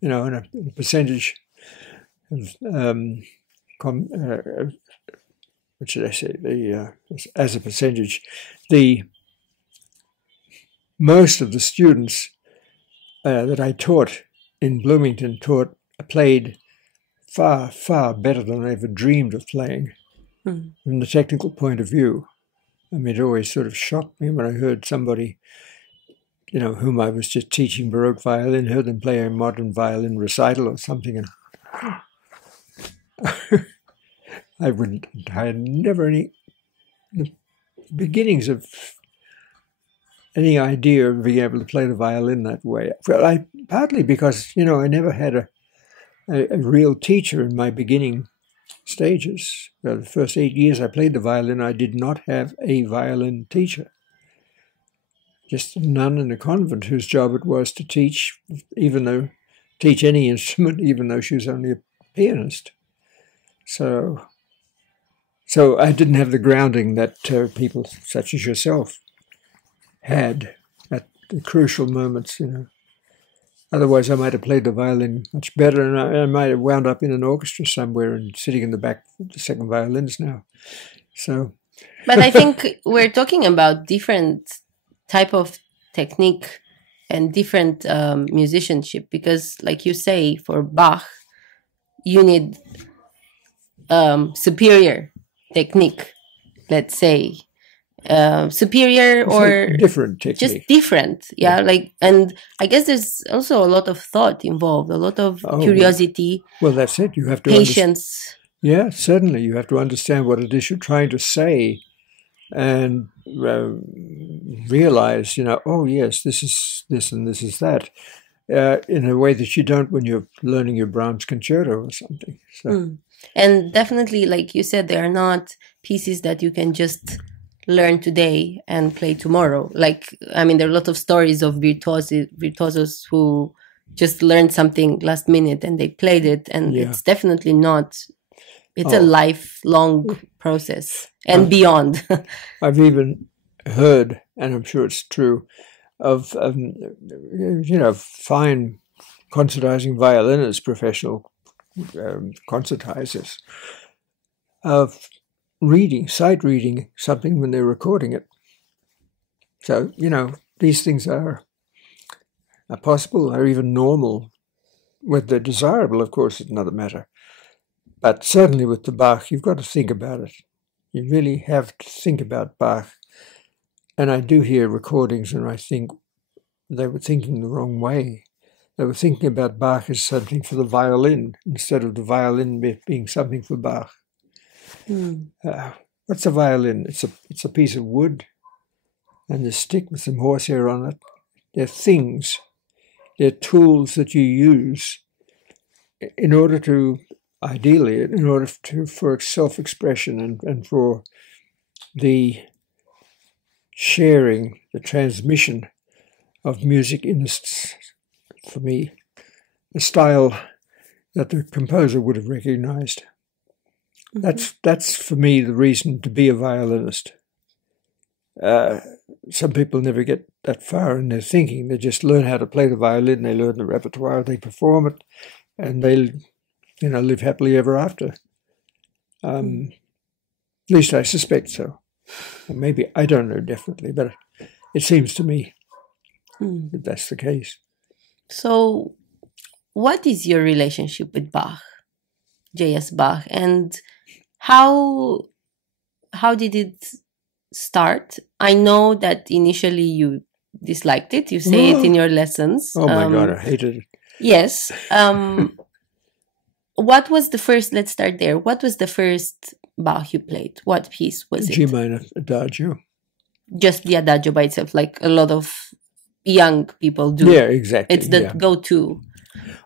in a percentage of, what should I say? As a percentage, most of the students that I taught in Bloomington played far, far better than I ever dreamed of playing from the technical point of view. I mean, it always sort of shocked me when I heard somebody, whom I was just teaching Baroque violin, heard them play a modern violin recital or something, and I had never any beginnings of any idea of being able to play the violin that way. Well, partly because, I never had a real teacher in my beginning stages. The first 8 years I played the violin, I did not have a violin teacher. Just a nun in a convent whose job it was to teach, teach any instrument, even though she was only a pianist. So I didn't have the grounding that people such as yourself had at the crucial moments, Otherwise, I might have played the violin much better, and I might have wound up in an orchestra somewhere and sitting in the back of the second violins now. But I think we're talking about different type of technique and different musicianship, because, like you say, for Bach, you need superior technique, let's say. Superior or different technique. Just different, yeah. And I guess there's also a lot of thought involved, a lot of curiosity. Well, that's it. You have to patience. Yeah, certainly. You have to understand what it is you're trying to say, and realize, oh yes, this is this and this is that, in a way that you don't when you're learning your Brahms concerto or something. So. And definitely, like you said, they are not pieces that you can just learn today and play tomorrow. There are a lot of stories of virtuosos who just learned something last minute and they played it, and it's definitely not. It's a lifelong process and beyond. I've even heard, and I'm sure it's true, of fine concertizing violinists, professional concertizers, of sight reading something when they're recording it. So, these things are possible, are even normal. Whether they're desirable, of course, is another matter. But certainly with the Bach, you've got to think about it. You really have to think about Bach. And I do hear recordings, and I think they were thinking the wrong way. They were thinking about Bach as something for the violin, instead of the violin being something for Bach. What's a violin? It's a piece of wood and a stick with some horsehair on it. They're things. They're tools that you use in order to, ideally, for self-expression and for the sharing, the transmission of music in for me, a style that the composer would have recognized. That's for me the reason to be a violinist. Some people never get that far in their thinking. They just learn how to play the violin, they learn the repertoire, they perform it, and they, live happily ever after. At least I suspect so. Or maybe, I don't know definitely, but it seems to me that that's the case. So, what is your relationship with Bach, J.S.Bach, and how did it start? I know that initially you disliked it. You say it in your lessons. Oh my God, I hated it. Yes. What was the first? Let's start there. What was the first Bach you played? What piece was it? G minor Adagio. Just the Adagio by itself, like a lot of young people do. Yeah, exactly. It's the go-to.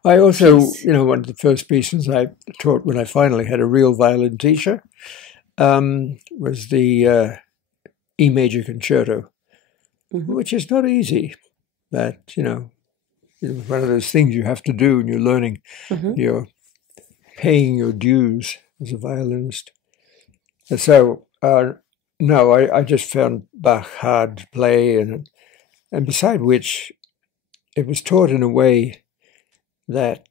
I also, one of the first pieces I taught when I finally had a real violin teacher was the E major concerto, which is not easy. That, it's one of those things you have to do when you're learning. You're paying your dues as a violinist. And so, no, I just found Bach hard to play, and beside which it was taught in a way that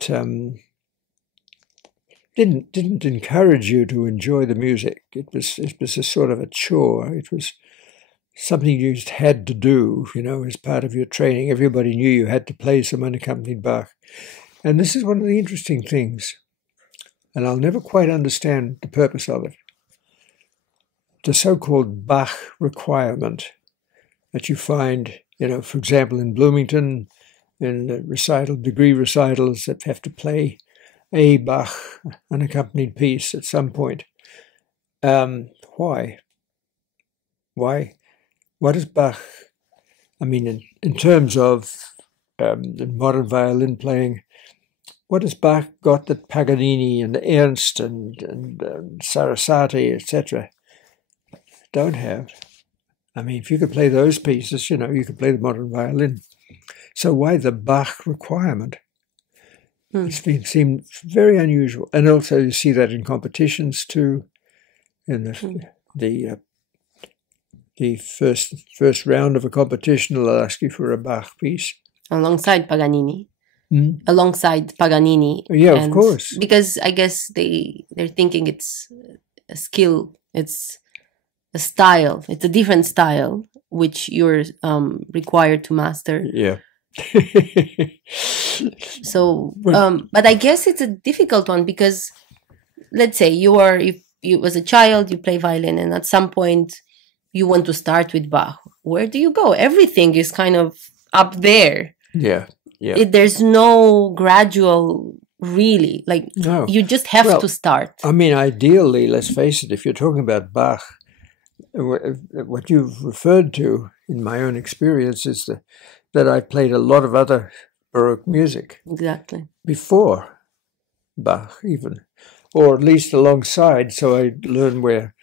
didn't encourage you to enjoy the music. It was a sort of a chore. It was something you just had to do, as part of your training. Everybody knew you had to play some unaccompanied Bach. And this is one of the interesting things, and I'll never quite understand the purpose of it. The so-called Bach requirement that you find, for example, in Bloomington, in degree recitals that have to play a Bach unaccompanied piece at some point. Why? What is Bach? I mean, in terms of modern violin playing, what has Bach got that Paganini and Ernst and Sarasate, etc., don't have? I mean, if you could play those pieces, you know, you could play the modern violin. So why the Bach requirement? It's seemed very unusual. And also you see that in competitions too. In the first round of a competition, they'll ask you for a Bach piece. Alongside Paganini. Alongside Paganini. Yeah, of course. Because I guess they're thinking it's a skill, it's a style, it's a different style, which you're required to master. Yeah. So, but I guess it's a difficult one because, let's say if you as a child you play violin and at some point you want to start with Bach. Where do you go? Everything is kind of up there. Yeah, yeah. There's no gradual, really. Like you just have to start. I mean, ideally, let's face it. If you're talking about Bach, what you've referred to in my own experience is that I played a lot of other Baroque music. Exactly. Before Bach, even, or at least alongside. So I learned where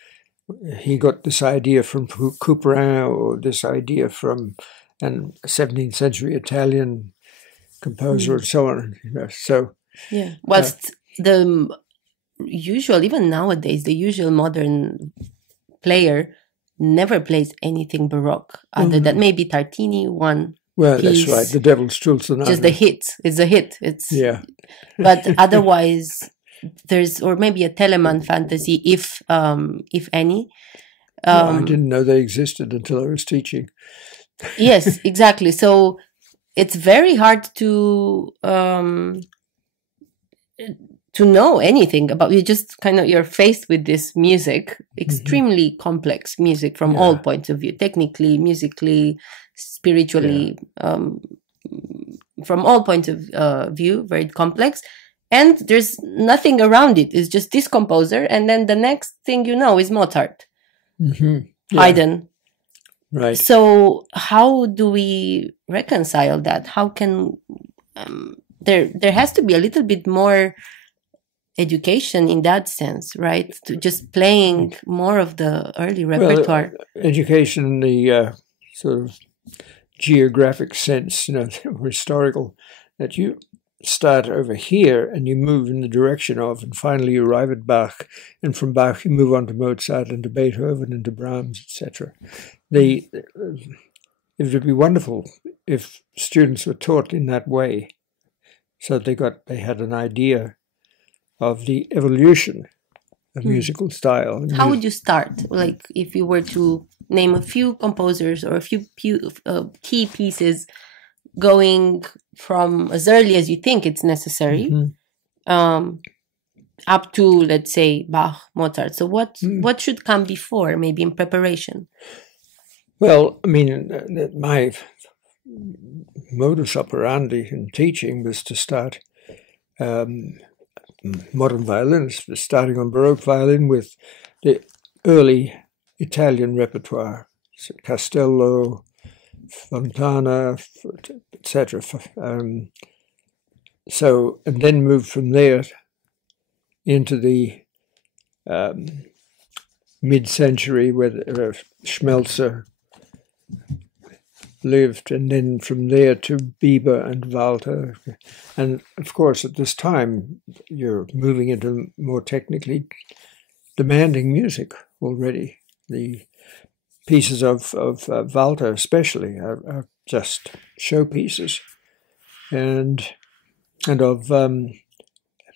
he got this idea from Couperin, or this idea from a 17th century Italian composer, and so on. You know, so yeah. Whilst the usual, even nowadays, the usual modern player never plays anything Baroque other than maybe Tartini one. Well, piece. That's right. The Devil's Tulsinana. Just the hit. It's a hit. Yeah. But otherwise, or maybe a Telemann fantasy, if any. I didn't know they existed until I was teaching. Yes, exactly. So it's very hard to know anything about. You're faced with this music, extremely complex music from all points of view, technically, musically, spiritually, from all points of view, very complex. And there's nothing around it. It's just this composer, and then the next thing you know is Mozart, Haydn. Right. So how do we reconcile that? How can there has to be a little bit more education in that sense, right? To just playing more of the early repertoire. Well, education in the sort of geographic sense, you know, or historical, that you start over here and you move in the direction of, and finally you arrive at Bach, and from Bach you move on to Mozart and to Beethoven and to Brahms, etc. It would be wonderful if students were taught in that way, so they had an idea of the evolution of musical style. How would you start? Like, if you were to name a few composers or a few key pieces going from as early as you think it's necessary up to, let's say, Bach, Mozart. So what should come before, maybe in preparation? Well, I mean, my modus operandi in teaching was to start modern violinists, starting on Baroque violin with the early Italian repertoire, so Castello, Fontana, etc. And then move from there into the mid-century where Schmelzer lived, and then from there to Bieber and Walter. And of course, at this time, you're moving into more technically demanding music already. The pieces of Walter especially are just showpieces. And of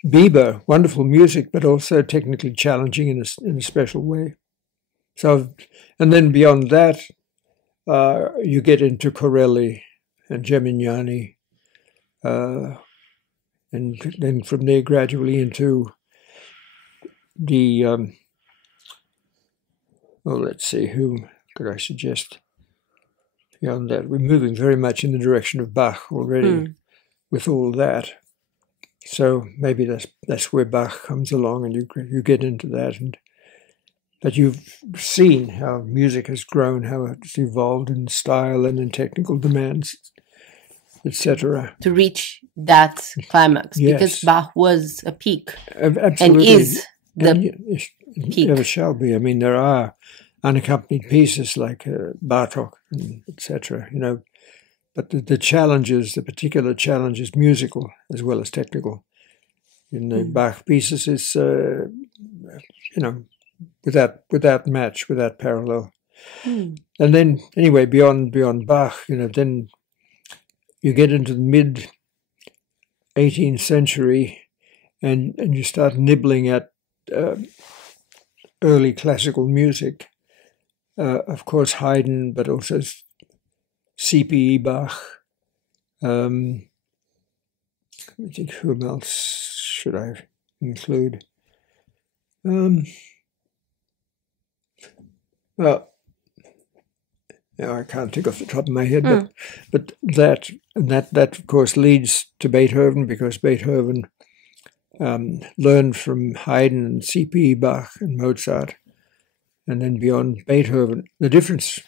Bieber, wonderful music, but also technically challenging in a special way. So, and then beyond that, you get into Corelli and Gemignani, and then from there gradually into the, let's see, who could I suggest beyond that? We're moving very much in the direction of Bach already with all that. So maybe that's where Bach comes along, and you get into that. But you've seen how music has grown, how it's evolved in style and in technical demands. etc. to reach that climax, Yes. because Bach was a peak Absolutely. and is the peak. Ever shall be. I mean, there are unaccompanied pieces like Bartok, etc. You know, but the challenges, the particular challenge, is musical as well as technical. In the Bach pieces, is you know, without match, without parallel. And then, anyway, beyond Bach, you know, then you get into the mid 18th century, and you start nibbling at early classical music. Of course, Haydn, but also C.P.E. Bach. Let me think, whom else should I include? Well, no, I can't think off the top of my head, but that of course leads to Beethoven, because Beethoven learned from Haydn and C.P. Bach and Mozart, and then beyond Beethoven, the difference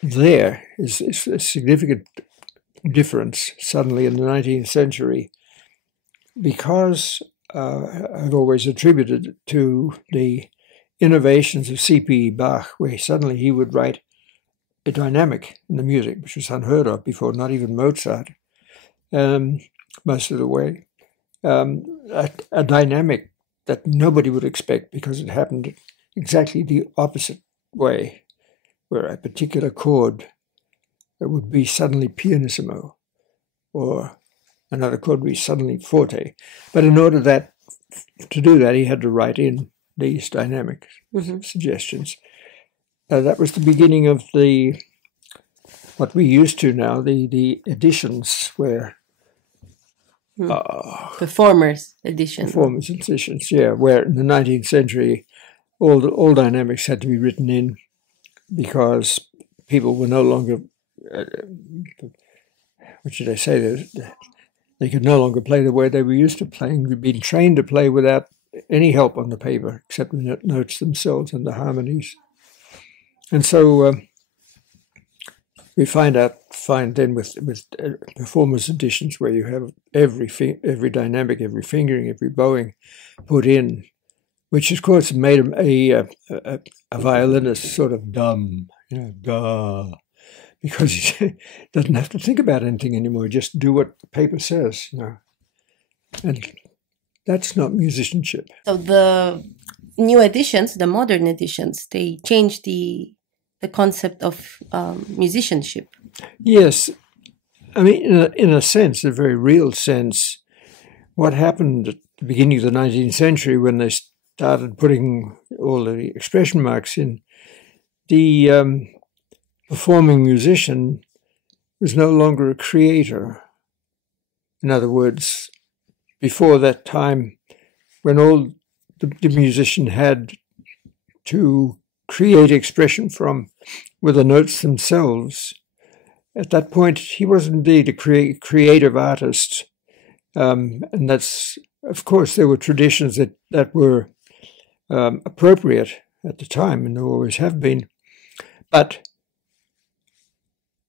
there is a significant difference suddenly in the 19th century, because I've always attributed to the innovations of C.P. Bach, where suddenly he would write a dynamic in the music, which was unheard of before, not even Mozart, most of the way. A dynamic that nobody would expect, because it happened exactly the opposite way, where a particular chord would be suddenly pianissimo, or another chord would be suddenly forte. But in order to do that, he had to write in these dynamic suggestions. That was the beginning of what we used to now, the editions, where performers editions, yeah, where in the 19th century all dynamics had to be written in, because people were no longer, what should I say, they could no longer play the way they were used to playing. They'd been trained to play without any help on the paper, except the notes themselves and the harmonies. And so we find then with performance editions, where you have every dynamic, every fingering, every bowing put in, which of course made a violinist sort of dumb, you know, duh, because he doesn't have to think about anything anymore, just do what the paper says, you know. And that's not musicianship. So the new editions, the modern editions, they change the concept of musicianship. Yes. I mean, in a sense, a very real sense, what happened at the beginning of the 19th century, when they started putting all the expression marks in, the performing musician was no longer a creator. In other words, before that time, when all the musician had to create expression from were the notes themselves, at that point he was indeed a creative artist. And that's, of course, there were traditions that were appropriate at the time, and there always have been. But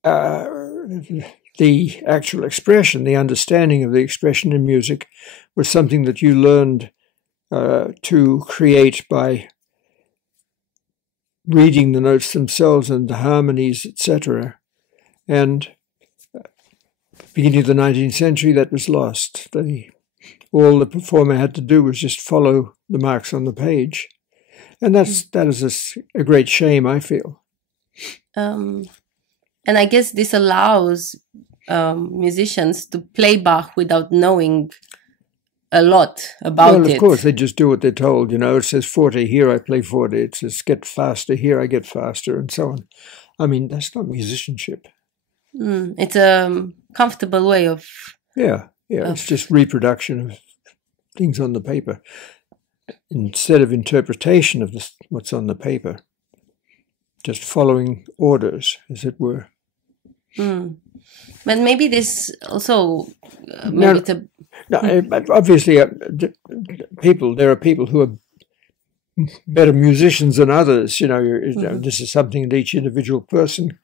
the actual expression, the understanding of the expression in music, was something that you learned to create by reading the notes themselves and the harmonies, etc. And beginning of the 19th century, that was lost. All the performer had to do was just follow the marks on the page. And that is a great shame, I feel. And I guess this allows musicians to play Bach without knowing a lot about it. Well, of course, they just do what they're told. You know, it says forte here, I play forte. It says get faster here, I get faster, and so on. I mean, that's not musicianship. It's a comfortable way of... Yeah, it's just reproduction of things on the paper, instead of interpretation of what's on the paper. Just following orders, as it were. But maybe this also... obviously, there are people who are better musicians than others. You know, this is something that each individual person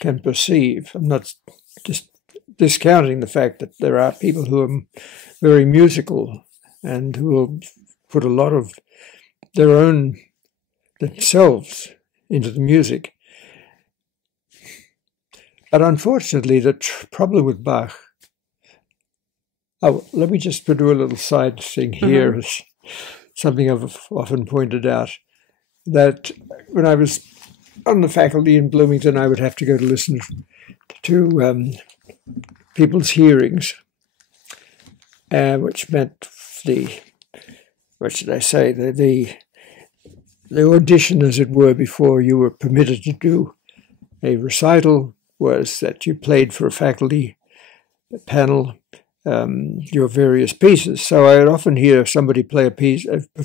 can perceive. I'm not just discounting the fact that there are people who are very musical and who will put a lot of their own themselves into the music. But unfortunately, the problem with Bach. Oh, let me just do a little side thing here. As something I've often pointed out, that when I was on the faculty in Bloomington, I would have to go to listen to people's hearings, which meant what should I say, the audition, as it were, before you were permitted to do a recital, was that you played for a faculty panel your various pieces. So I would often hear somebody play a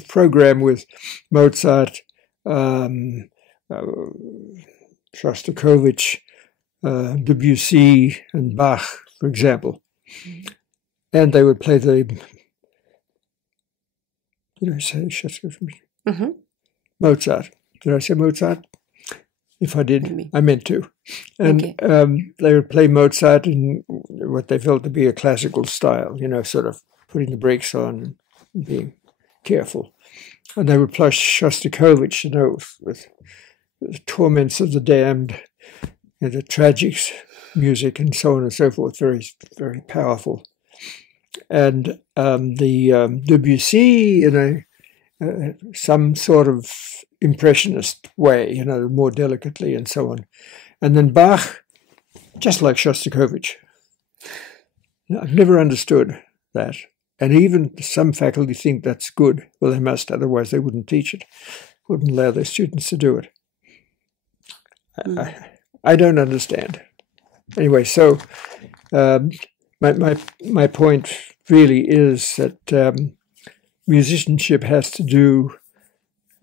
program with Mozart, Shostakovich, Debussy, and Bach, for example. And they would play the, did I say Shostakovich? Mozart. Did I say Mozart? If I did, I meant to. And they would play Mozart in what they felt to be a classical style, sort of putting the brakes on and being careful. And they would play Shostakovich, with the torments of the damned, the tragics music and so on and so forth, very, very powerful. And the Debussy in some sort of impressionist way, more delicately and so on. And then Bach, just like Shostakovich. I've never understood that. And even some faculty think that's good. Well, they must, otherwise they wouldn't teach it, wouldn't allow their students to do it. I don't understand. Anyway, so my point really is that musicianship has to do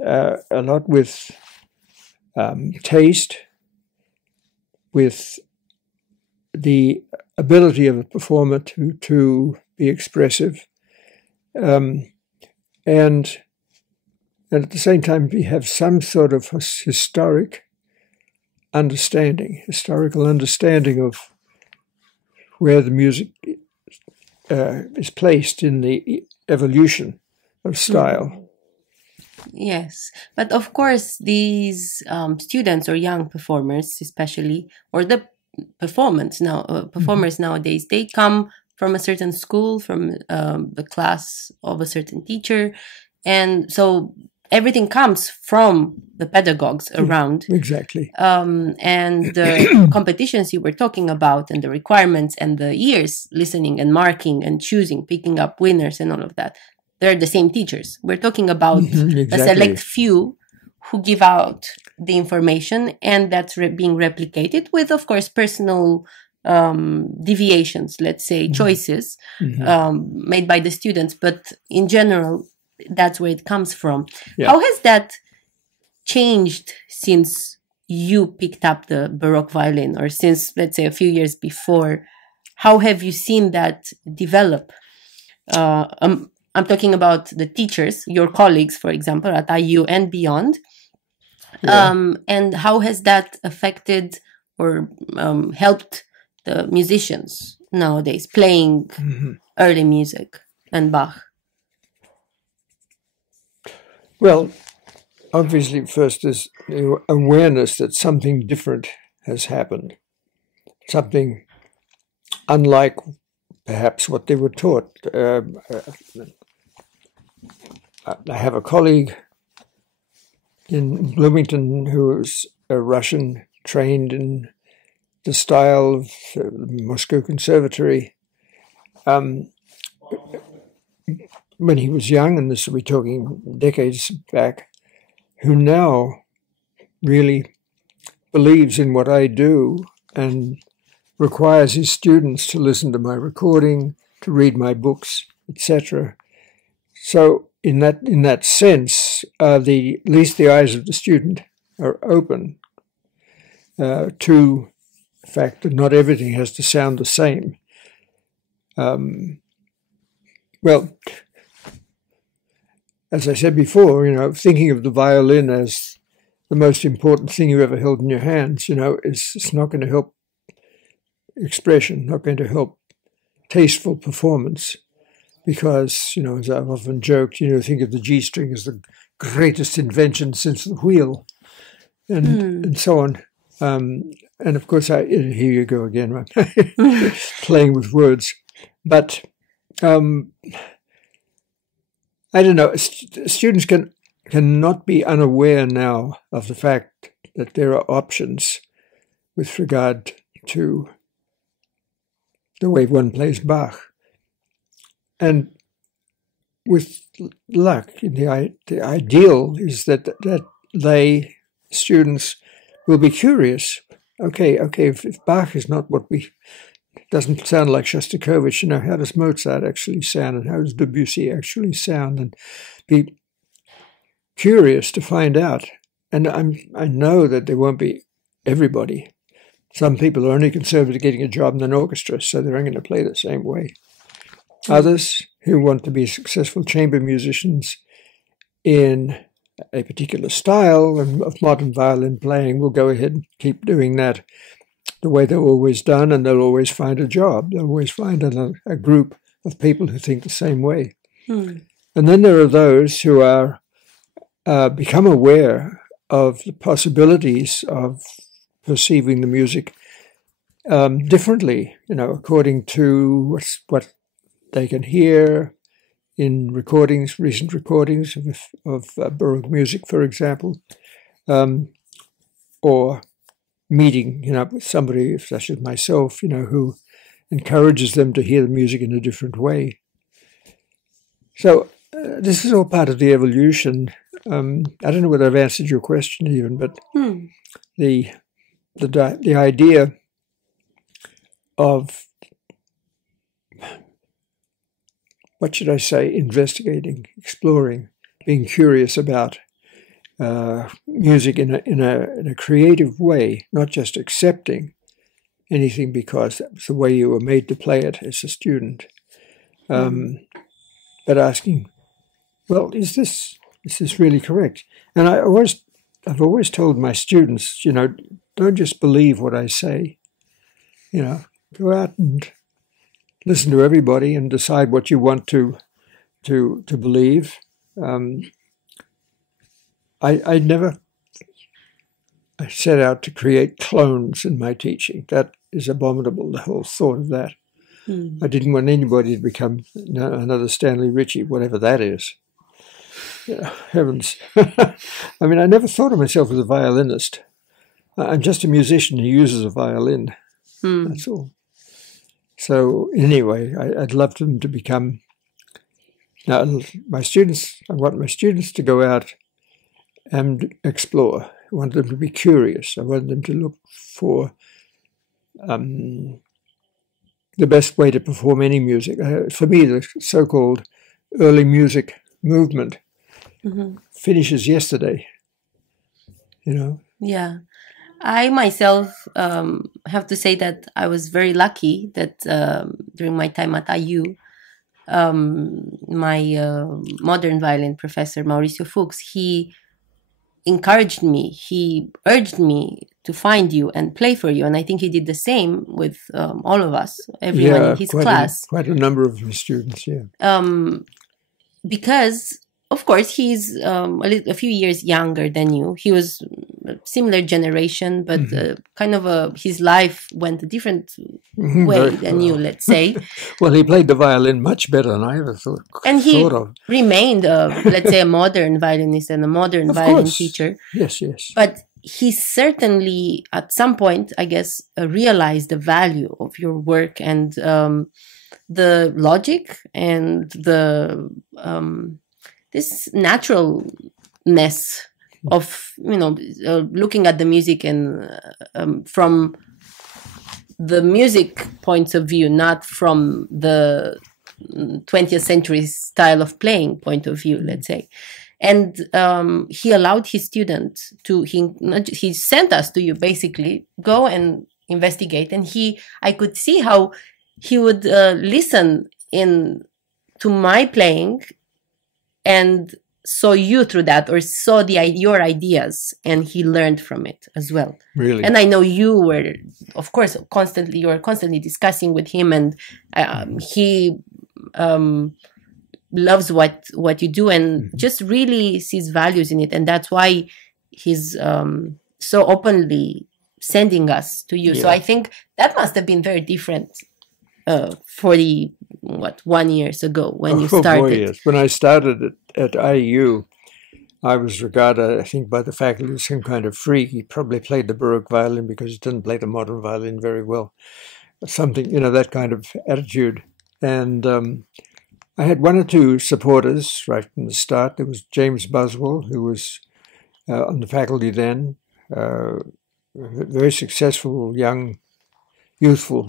a lot with taste, with the ability of a performer to be expressive, and at the same time we have some sort of historical understanding of where the music is placed in the evolution of style. Yes, but of course these students or young performers especially, or the performers nowadays, they come from a certain school, from the class of a certain teacher, and so everything comes from the pedagogues around. Exactly. And the competitions you were talking about, and the requirements, and the ears listening and marking and choosing, picking up winners and all of that, they're the same teachers. We're talking about exactly. a select few who give out the information, and that's being replicated with, of course, personal deviations, let's say, choices made by the students. But in general, that's where it comes from. Yeah. How has that changed since you picked up the Baroque violin, or since, let's say, a few years before? How have you seen that develop? I'm talking about the teachers, your colleagues, for example, at IU and beyond. Yeah. And how has that affected or helped the musicians nowadays playing early music and Bach? Well, obviously, first is the awareness that something different has happened, something unlike perhaps what they were taught. I have a colleague in Bloomington who is a Russian, trained in the style of the Moscow Conservatory. When he was young, and this we're talking decades back, who now really believes in what I do and requires his students to listen to my recording, to read my books, etc. So in that sense, at least the eyes of the student are open to the fact that not everything has to sound the same. Well, as I said before, thinking of the violin as the most important thing you ever held in your hands, it's not going to help expression, not going to help tasteful performance. Because, as I've often joked, think of the G string as the greatest invention since the wheel, and so on. And of course, here you go again, right? Playing with words. But I don't know. Students cannot be unaware now of the fact that there are options with regard to the way one plays Bach. And with luck, the ideal is that students will be curious. Okay, if Bach is not doesn't sound like Shostakovich, how does Mozart actually sound, and how does Debussy actually sound, and be curious to find out. And I know that there won't be everybody. Some people are only concerned with getting a job in an orchestra, so they're only going to play the same way. Others who want to be successful chamber musicians in a particular style of modern violin playing will go ahead and keep doing that the way they've always done, and they'll always find a job. They'll always find a group of people who think the same way. And then there are those who are become aware of the possibilities of perceiving the music differently, according to what they can hear in recent recordings of Baroque music, for example, or meeting, with somebody such as myself, who encourages them to hear the music in a different way. So this is all part of the evolution. I don't know whether I've answered your question even, but the idea of, what should I say, investigating, exploring, being curious about music in a creative way, not just accepting anything because that's the way you were made to play it as a student, but asking, well, is this really correct? And I've always told my students, don't just believe what I say. Go out and listen to everybody and decide what you want to believe. I set out to create clones in my teaching. That is abominable, the whole thought of that. I didn't want anybody to become another Stanley Ritchie, whatever that is. Heavens. I mean, I never thought of myself as a violinist. I'm just a musician who uses a violin. That's all. So anyway, I'd love them to become... Now, I want my students to go out and explore. I want them to be curious. I want them to look for the best way to perform any music. For me, the so-called early music movement finishes yesterday, Yeah. I myself have to say that I was very lucky that during my time at IU, my modern violin professor, Mauricio Fuchs, he encouraged me, he urged me to find you and play for you. And I think he did the same with all of us, everyone in his class. Quite a number of his students, because, of course, he's a few years younger than you. He was a similar generation, but his life went a different way than you, let's say. Well, he played the violin much better than I ever thought. And he remained, let's say, a modern violinist and a modern violin teacher. Yes. But he certainly, at some point, I guess, realized the value of your work and the logic and the this naturalness of looking at the music and from the music point of view, not from the 20th century style of playing point of view, let's say. And he allowed his students to, he sent us to you basically, go and investigate. And I could see how he would listen to my playing and saw you through that, or saw your ideas, and he learned from it as well. Really? And I know you were, of course, you were constantly discussing with him, and he loves what you do, and just really sees values in it, and that's why he's so openly sending us to you. So I think that must have been very different 1 years ago when you started. 4 years. When I started at IU, I was regarded, I think, by the faculty as some kind of freak. He probably played the Baroque violin because he didn't play the modern violin very well. Something, that kind of attitude. And I had one or two supporters right from the start. There was James Buswell, who was on the faculty then, a very successful, young, youthful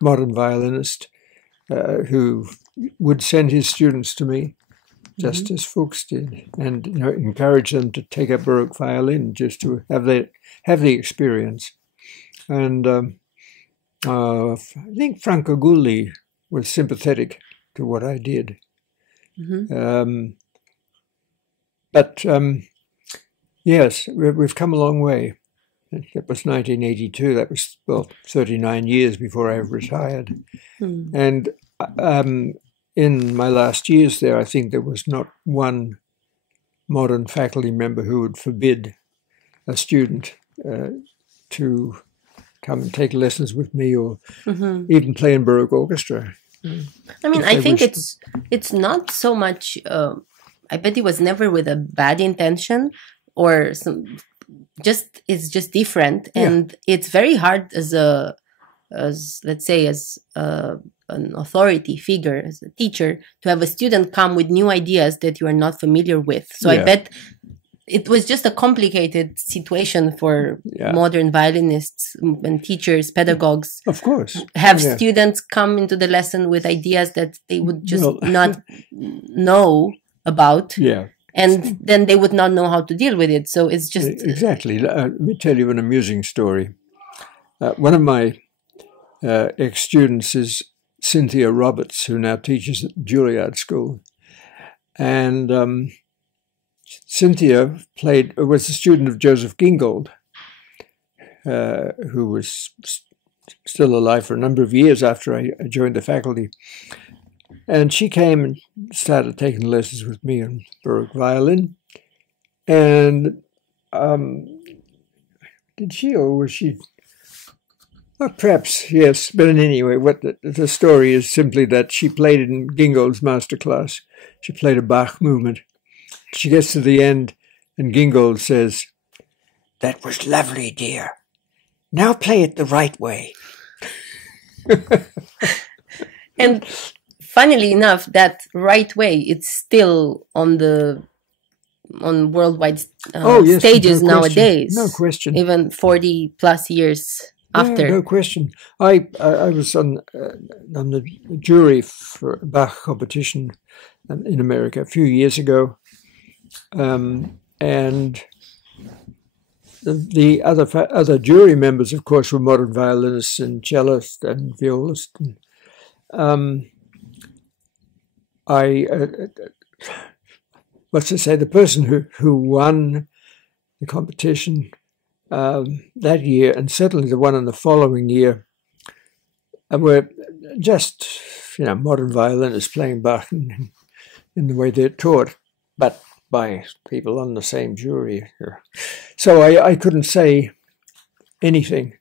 modern violinist who would send his students to me, just as Fuchs did, and encourage them to take up Baroque violin just to have the experience. And I think Franco Gulli was sympathetic to what I did. But yes, we've come a long way. That was 1982. That was, 39 years before I retired. And in my last years there, I think there was not one modern faculty member who would forbid a student to come and take lessons with me, or even play in Baroque orchestra. I mean, I think it's not so much. I bet it was never with a bad intention, or it's just different, and it's very hard as an authority figure, as a teacher, to have a student come with new ideas that you are not familiar with. So I bet it was just a complicated situation for modern violinists and teachers, pedagogues. Of course. Have students come into the lesson with ideas that they would just not know about. Yeah. And then they would not know how to deal with it. So it's just... Exactly. Let me tell you an amusing story. One of my ex-students is Cynthia Roberts, who now teaches at Juilliard School. And Cynthia was a student of Joseph Gingold, who was still alive for a number of years after I joined the faculty. And she came and started taking lessons with me on Baroque violin. And did she, or was she? Well, perhaps, yes. But anyway, what the story is simply that she played in Gingold's masterclass. She played a Bach movement. She gets to the end, and Gingold says, "That was lovely, dear. Now play it the right way." And funnily enough, that right way, it's still on worldwide stages nowadays. No question. Even 40 plus years after. Yeah, no question. I was on the jury for a Bach competition in America a few years ago. And the other jury members, of course, were modern violinists and cellists and violists. The person who won the competition that year, and certainly the one in the following year, were just modern violinists playing Bach in the way they're taught, but by people on the same jury. So I couldn't say anything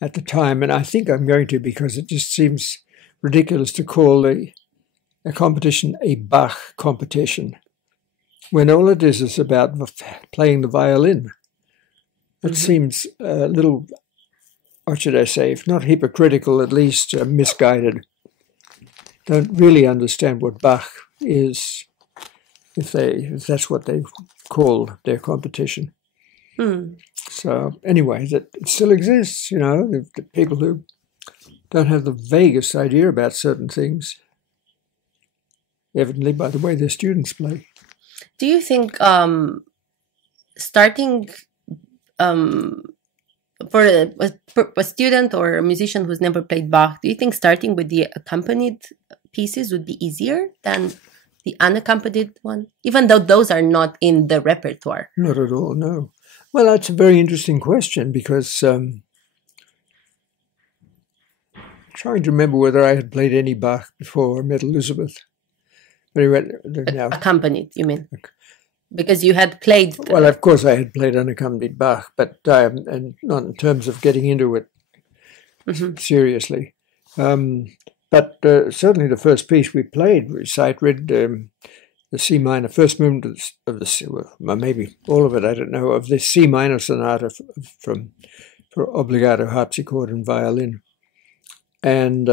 at the time, and I think I'm going to, because it just seems ridiculous to call a competition a Bach competition when all it is about playing the violin. It seems a little, what should I say, if not hypocritical, at least misguided. Don't really understand what Bach is, if that's what they call their competition. So anyway, it still exists, the people who don't have the vaguest idea about certain things, evidently by the way their students play. Do you think starting for a student or a musician who's never played Bach, do you think starting with the accompanied pieces would be easier than the unaccompanied one, even though those are not in the repertoire? Not at all, no. Well, that's a very interesting question because trying to remember whether I had played any Bach before I met Elizabeth. But anyway, now, accompanied, you mean? Because you had played... Well, of course I had played unaccompanied Bach, but and not in terms of getting into it seriously. But certainly the first piece we played, we sight read the C minor, first movement of the, well, maybe all of it, I don't know, of the C minor sonata for obbligato harpsichord and violin. And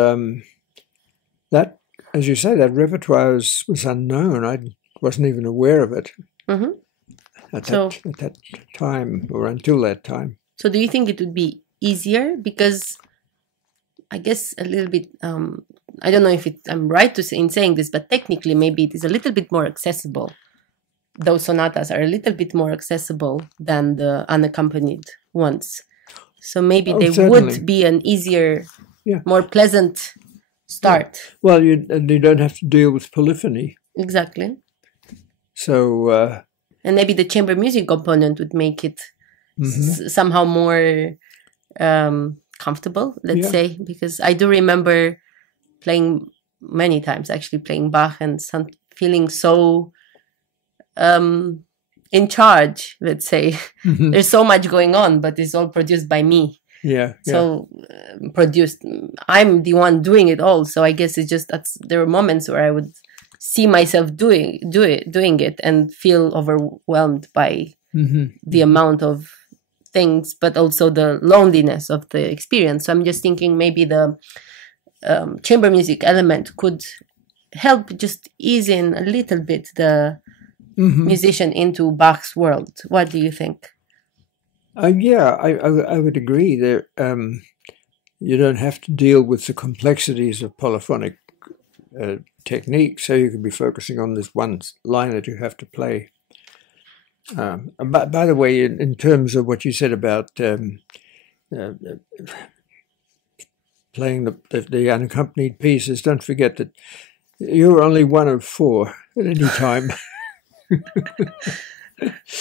that, as you say, that repertoire was unknown. I wasn't even aware of it at that time, or until that time. So do you think it would be easier? Because I guess a little bit, I don't know if I'm right in saying this, but technically maybe it is a little bit more accessible. Those sonatas are a little bit more accessible than the unaccompanied ones. So maybe they would be an easier, more pleasant start. Yeah. Well, you don't have to deal with polyphony. Exactly. So... and maybe the chamber music component would make it somehow more comfortable, let's say, because I do remember playing many times, actually playing Bach and feeling so in charge, let's say. There's so much going on, but it's all produced by me. So I'm the one doing it all. So I guess it's just there were moments where I would see myself doing it and feel overwhelmed by the amount of things, but also the loneliness of the experience. So I'm just thinking maybe the chamber music element could help just ease in a little bit the musician into Bach's world. What do you think? I would agree. There, you don't have to deal with the complexities of polyphonic technique, so you can be focusing on this one line that you have to play. By the way, in terms of what you said about playing the unaccompanied pieces, don't forget that you're only one of four at any time.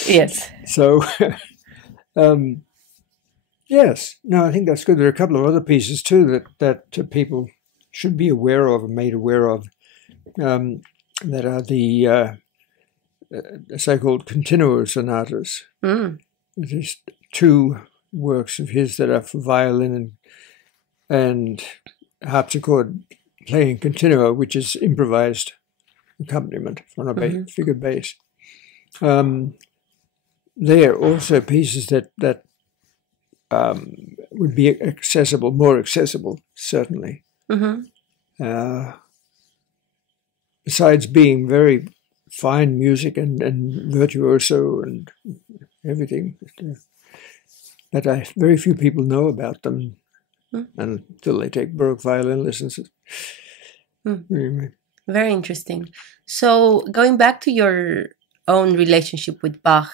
Yes. So, yes. No, I think that's good. There are a couple of other pieces too that people should be aware of and made aware of. That are the so-called continuo sonatas. There's two works of his that are for violin and harpsichord playing continuo, which is improvised accompaniment on a figured bass. They are also pieces that would be accessible, more accessible, certainly. Besides being very fine music and virtuoso and everything, but very few people know about them until they take Baroque violin lessons. Very interesting. So going back to your own relationship with Bach,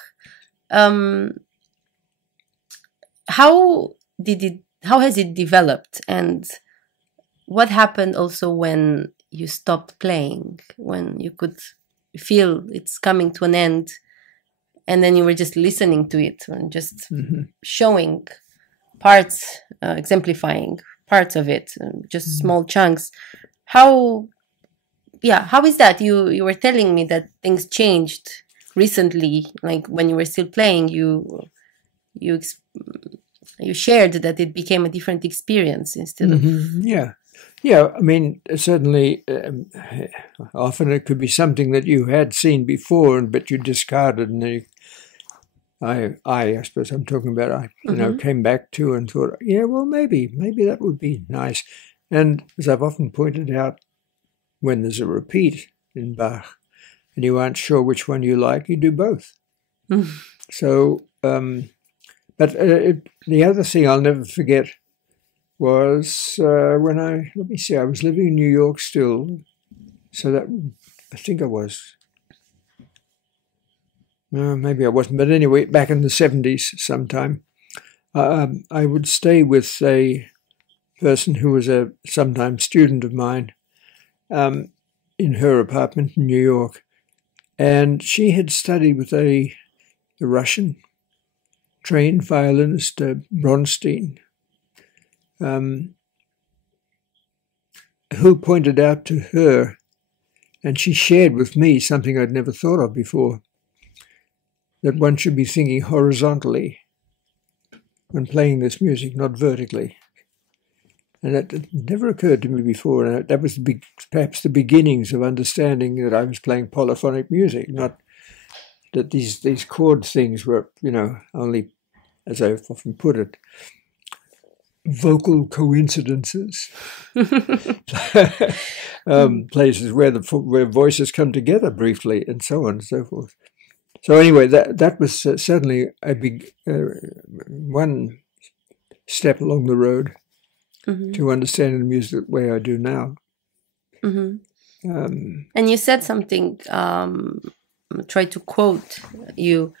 how has it developed, and what happened also when you stopped playing, when you could feel it's coming to an end, and then you were just listening to it and just showing parts, exemplifying parts of it, just small chunks. How is that? You were telling me that things changed recently, like when you were still playing, you shared that it became a different experience instead of... Yeah, I mean, certainly, often it could be something that you had seen before, but you discarded, and I suppose I'm talking about, came back to and thought, maybe that would be nice. And as I've often pointed out, when there's a repeat in Bach, and you aren't sure which one you like, you do both. So, but the other thing I'll never forget was when I was living in New York still, so that I think I was, maybe I wasn't, but anyway, back in the 70s sometime, I would stay with a person who was a sometime student of mine, in her apartment in New York. And she had studied with a Russian trained violinist, Bronstein, who pointed out to her, and she shared with me something I'd never thought of before, that one should be thinking horizontally when playing this music, not vertically. And that never occurred to me before. And that was perhaps the beginnings of understanding that I was playing polyphonic music, not that these chord things were, only, as I've often put it, vocal coincidences. Places where voices come together briefly, and so on and so forth. So anyway, that was certainly a big one step along the road to understanding the music the way I do now. And you said something, try to quote you,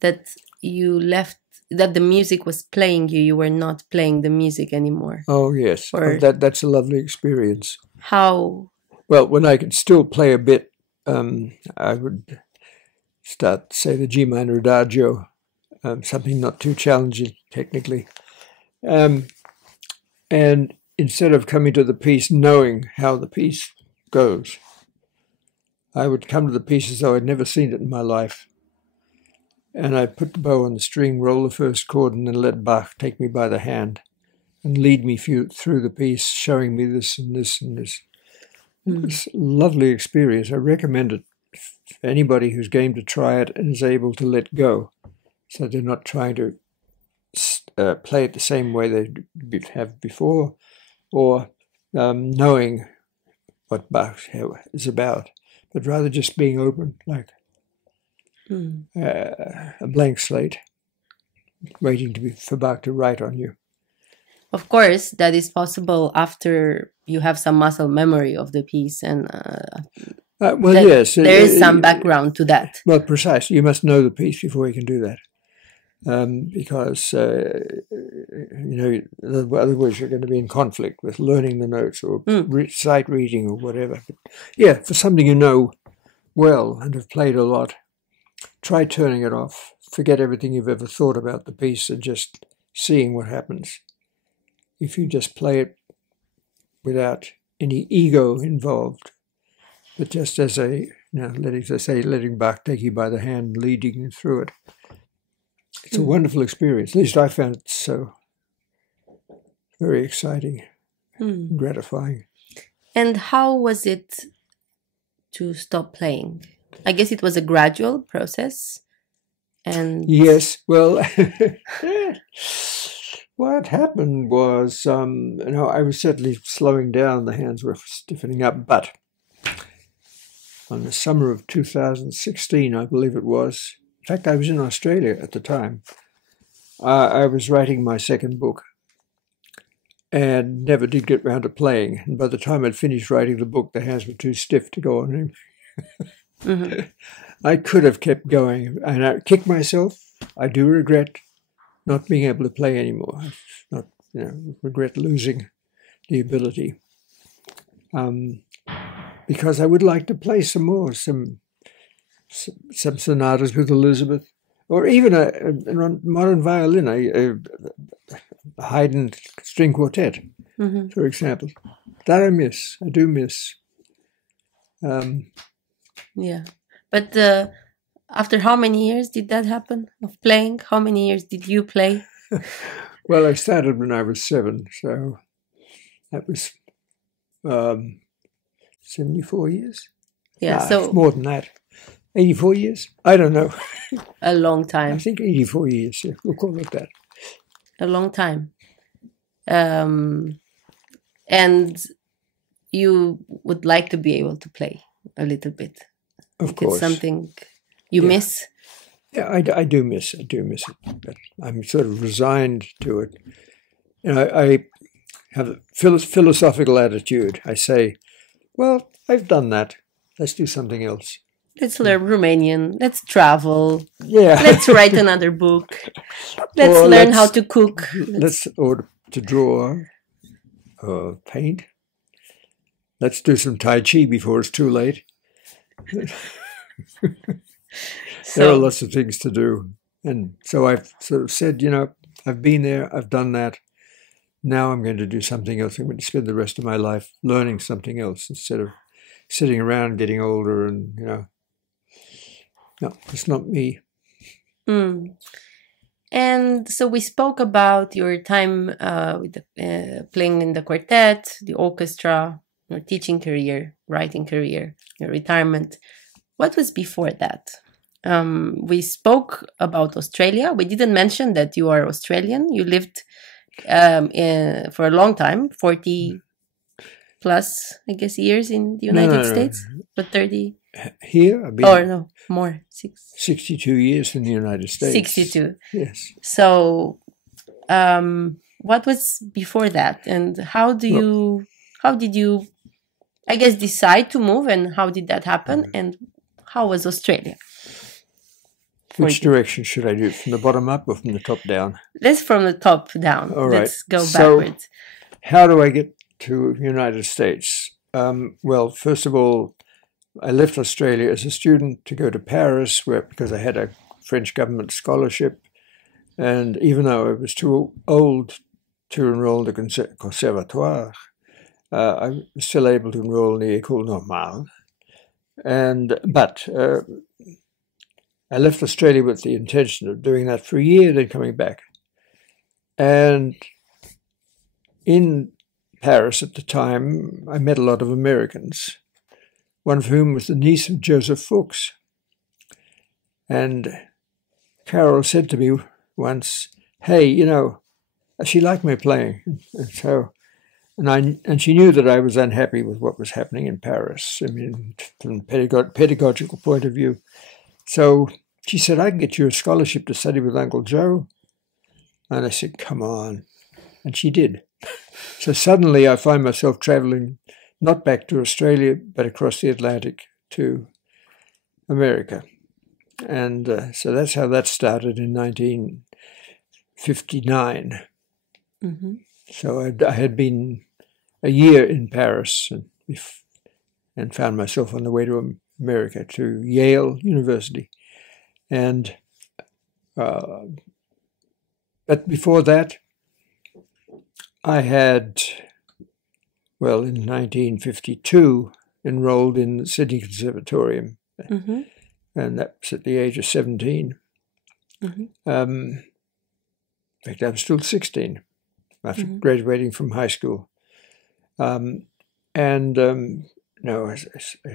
that you left, that the music was playing you, you were not playing the music anymore. Oh, yes. That's a lovely experience. How? Well, when I could still play a bit, I would start, say, the G minor adagio, something not too challenging technically. And instead of coming to the piece knowing how the piece goes, I would come to the piece as though I'd never seen it in my life. And I'd put the bow on the string, roll the first chord, and then let Bach take me by the hand and lead me through the piece, showing me this and this and this. It's a lovely experience. I recommend it for anybody who's game to try it and is able to let go, so they're not trying to play it the same way they have before, or knowing what Bach is about, but rather just being open, like a blank slate, waiting for Bach to write on you. Of course, that is possible after you have some muscle memory of the piece, and yes, there is some background to that. Well, precisely. You must know the piece before you can do that, because otherwise you're going to be in conflict with learning the notes or sight reading or whatever. But yeah, for something you know well and have played a lot, try turning it off. Forget everything you've ever thought about the piece and just seeing what happens. If you just play it without any ego involved, but just as letting Bach take you by the hand, leading you through it. It's a wonderful experience. At least I found it so very exciting, gratifying. And how was it to stop playing? I guess it was a gradual process. And yes, well, what happened was, I was certainly slowing down. The hands were stiffening up, but on the summer of 2016, I believe it was. In fact, I was in Australia at the time. I was writing my second book and never did get round to playing. And by the time I'd finished writing the book, the hands were too stiff to go on him. I could have kept going, and I kicked myself. I do regret not being able to play anymore. Not, regret losing the ability. Because I would like to play some more, some sonatas with Elizabeth, or even a modern violin, a Haydn string quartet, for example. That I do miss. Yeah, but after how many years did that happen of playing? How many years did you play? Well, I started when I was 7, so that was 74 years. Yeah, so more than that. 84 years? I don't know. A long time. I think 84 years. Yeah, we'll call it that. A long time. And you would like to be able to play a little bit. Of course. It's something you miss? Yeah, I do miss it. But I'm sort of resigned to it. I have a philosophical attitude. I say, well, I've done that. Let's do something else. Let's learn Romanian. Let's travel. Yeah. Let's write another book. Let's learn how to cook. Or to draw, paint. let's do some Tai Chi before it's too late. There are lots of things to do. And so I've sort of said, I've been there, I've done that. Now I'm going to do something else. I'm going to spend the rest of my life learning something else instead of sitting around getting older and, no, it's not me. Mm. And so we spoke about your time with playing in the quartet, the orchestra, your teaching career, writing career, your retirement. What was before that? We spoke about Australia. We didn't mention that you are Australian. You lived for a long time, 40 plus, I guess, years in the United States, but 30. Here? I've been more. 62 years in the United States. 62. Yes. So, what was before that, and how did you, I guess, decide to move, and how did that happen, and how was Australia? Which direction should I do? From the bottom up or from the top down? Let's from the top down. All right. Let's go backwards. So, how do I get to the United States? Well, first of all, I left Australia as a student to go to Paris, because I had a French government scholarship, and even though I was too old to enroll in the conservatoire, I was still able to enroll in the École Normale. But I left Australia with the intention of doing that for a year, then coming back. And in Paris at the time, I met a lot of Americans, one of whom was the niece of Joseph Fuchs. And Carol said to me once, hey, she liked my playing. And she knew that I was unhappy with what was happening in Paris, I mean, from a pedagogical point of view. So she said, I can get you a scholarship to study with Uncle Joe. And I said, come on. And she did. So suddenly I find myself traveling not back to Australia, but across the Atlantic to America. And so that's how that started in 1959. Mm-hmm. So I had been a year in Paris and found myself on the way to America, to Yale University. And but before that, I had, in 1952, enrolled in the Sydney Conservatorium. Mm-hmm. And that was at the age of 17. Mm-hmm. In fact, I was still 16 after graduating from high school. I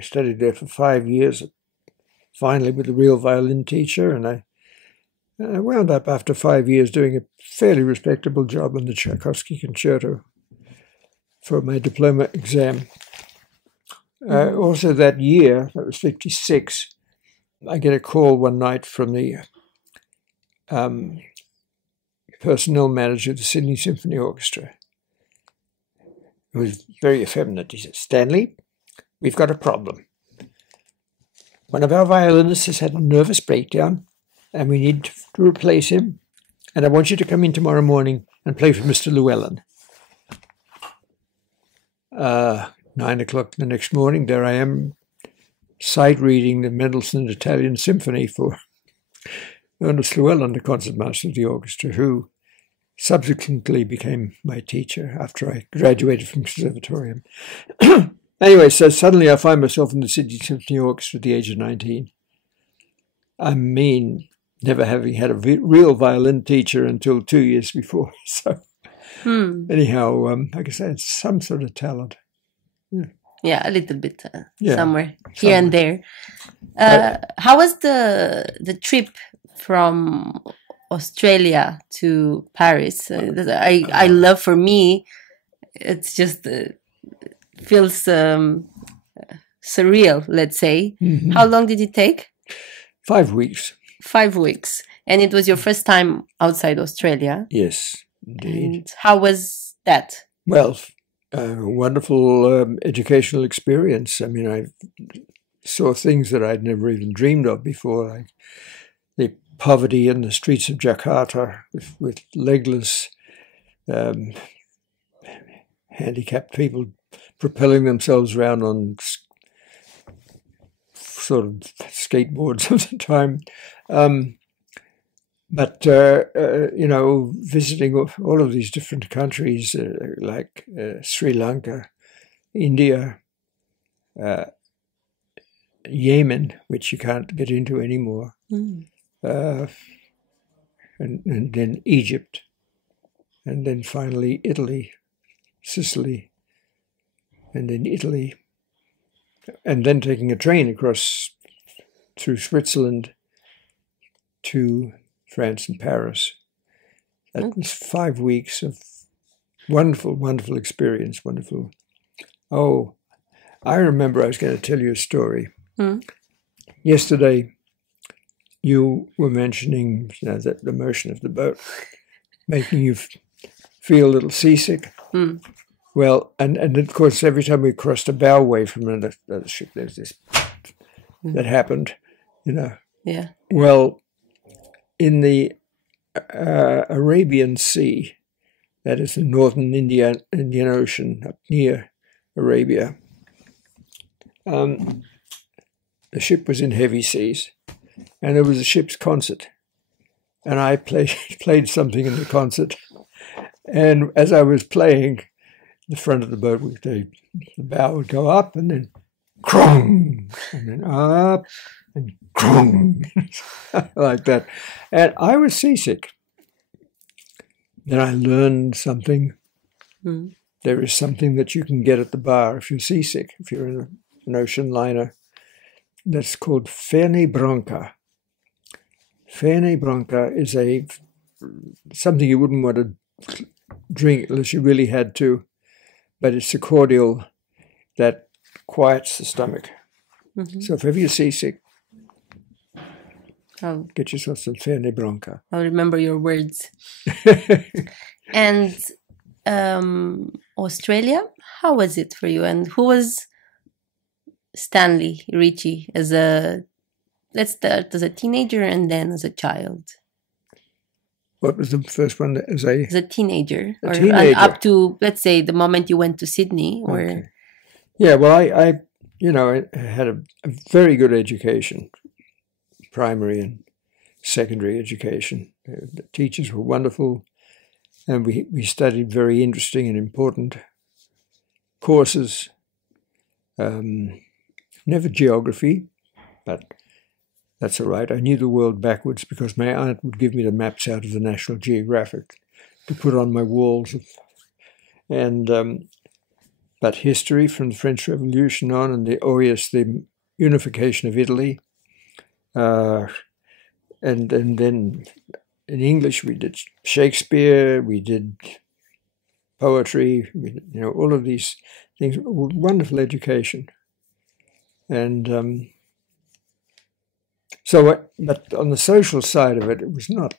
studied there for 5 years, finally with a real violin teacher, and I wound up after 5 years doing a fairly respectable job on the Tchaikovsky Concerto for my diploma exam. Also that year, that was 56, I get a call one night from the personnel manager of the Sydney Symphony Orchestra. It was very effeminate. He said, Stanley, we've got a problem. One of our violinists has had a nervous breakdown, and we need to replace him. And I want you to come in tomorrow morning and play for Mr. Llewellyn. 9 o'clock the next morning, there I am, sight reading the Mendelssohn Italian Symphony for Ernest Llewellyn, the concertmaster of the orchestra, who subsequently became my teacher after I graduated from conservatorium. Anyway, so suddenly I find myself in the Sydney Symphony Orchestra at the age of 19. I mean, never having had a real violin teacher until 2 years before. So anyhow, I guess I had some sort of talent. Yeah, a little bit somewhere here and there. How was the trip from Australia to Paris? I love, for me, it's just feels surreal, let's say. Mm-hmm. How long did it take? 5 weeks. 5 weeks. And it was your first time outside Australia? Yes, indeed. And how was that? Well, a wonderful educational experience. I mean, I saw things that I'd never even dreamed of before, like the poverty in the streets of Jakarta with legless, handicapped people propelling themselves around on sort of skateboards at the time. But visiting all of these different countries like Sri Lanka, India, Yemen, which you can't get into anymore, and then Egypt, and then finally Italy, Sicily, and then Italy, and then taking a train across through Switzerland to France and Paris. That was 5 weeks of wonderful, wonderful experience, wonderful. Oh, I remember I was going to tell you a story. Yesterday, you were mentioning that the motion of the boat making you feel a little seasick. Well, and of course, every time we crossed a bowway from another ship, there's this that happened, Yeah. Well, in the Arabian Sea, that is the northern Indian Ocean up near Arabia, the ship was in heavy seas, and there was a ship's concert, and I played something in the concert, and as I was playing, the front of the boat, the bow would go up, and then crong, and then up, and crong, like that, and I was seasick. Then I learned something. There is something that you can get at the bar if you're seasick, if you're in an ocean liner. That's called Fernet Branca. Fernet Branca is something you wouldn't want to drink unless you really had to, but it's a cordial that quiets the stomach. So if ever you're seasick, get yourself some Fernet Branca. I'll remember your words. And Australia, how was it for you? And who was Stanley Ritchie let's start as a teenager and then as a child? What was the first one? As a teenager. Teenager. Up to, let's say, the moment you went to Sydney. Or... Okay. Yeah, well, I had a very good education, primary and secondary education. The teachers were wonderful, and we studied very interesting and important courses. Never geography, but that's all right. I knew the world backwards because my aunt would give me the maps out of the National Geographic to put on my walls. But history from the French Revolution on, and the unification of Italy. And then in English we did Shakespeare, we did poetry, all of these things. Wonderful education. And but on the social side of it, it was not,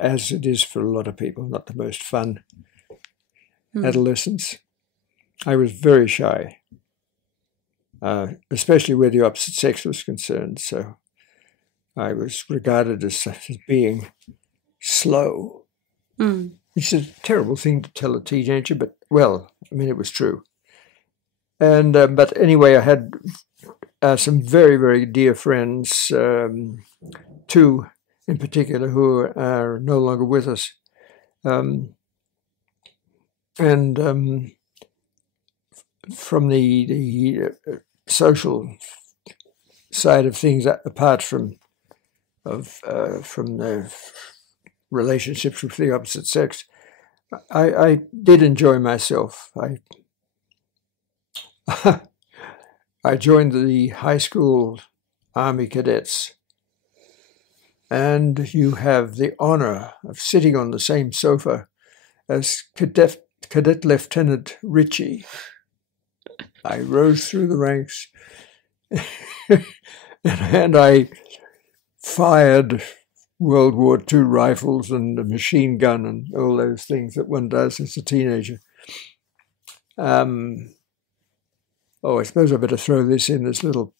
as it is for a lot of people, not the most fun adolescence. I was very shy, especially where the opposite sex was concerned. So I was regarded as being slow, which is a terrible thing to tell a teenager, but, it was true. And but anyway, I had some very, very dear friends, two in particular, who are no longer with us. From the social side of things, apart from the relationships with the opposite sex, I did enjoy myself. I joined the high school Army cadets, and you have the honor of sitting on the same sofa as Cadet Lieutenant Ritchie. I rose through the ranks, and I fired World War II rifles and a machine gun and all those things that one does as a teenager. I suppose I better throw this in, this little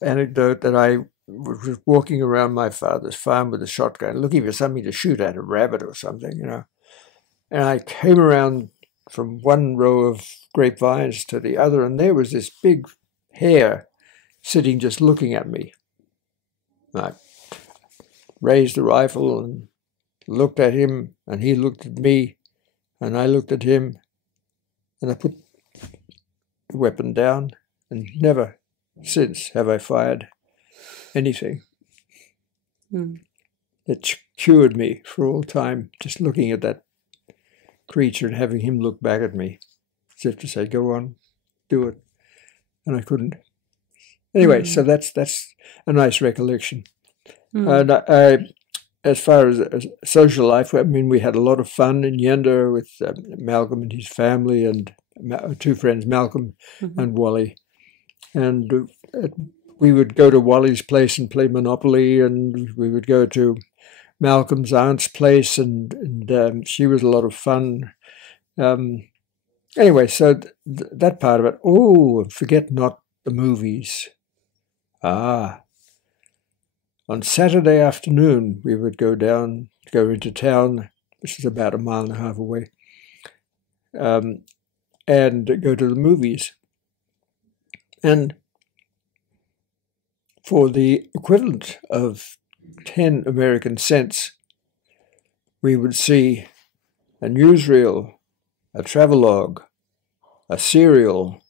anecdote that I was walking around my father's farm with a shotgun, looking for something to shoot at, a rabbit or something, And I came around from one row of grapevines to the other, and there was this big hare sitting just looking at me. I raised the rifle and looked at him, and he looked at me, and I looked at him, and I put the weapon down, and never since have I fired anything. It cured me for all time, just looking at that creature and having him look back at me, as if to say, "Go on, do it," and I couldn't. Anyway, so that's a nice recollection. And as far as social life, I mean, we had a lot of fun in Yenda with Malcolm and his family, and two friends, Malcolm and Wally. And we would go to Wally's place and play Monopoly, and we would go to Malcolm's aunt's place, and she was a lot of fun. Anyway, so that part of it. Oh, forget not the movies. On Saturday afternoon, we would go into town, which is about 1.5 miles away, and go to the movies. And for the equivalent of 10 American cents, we would see a newsreel, a travelogue, a serial,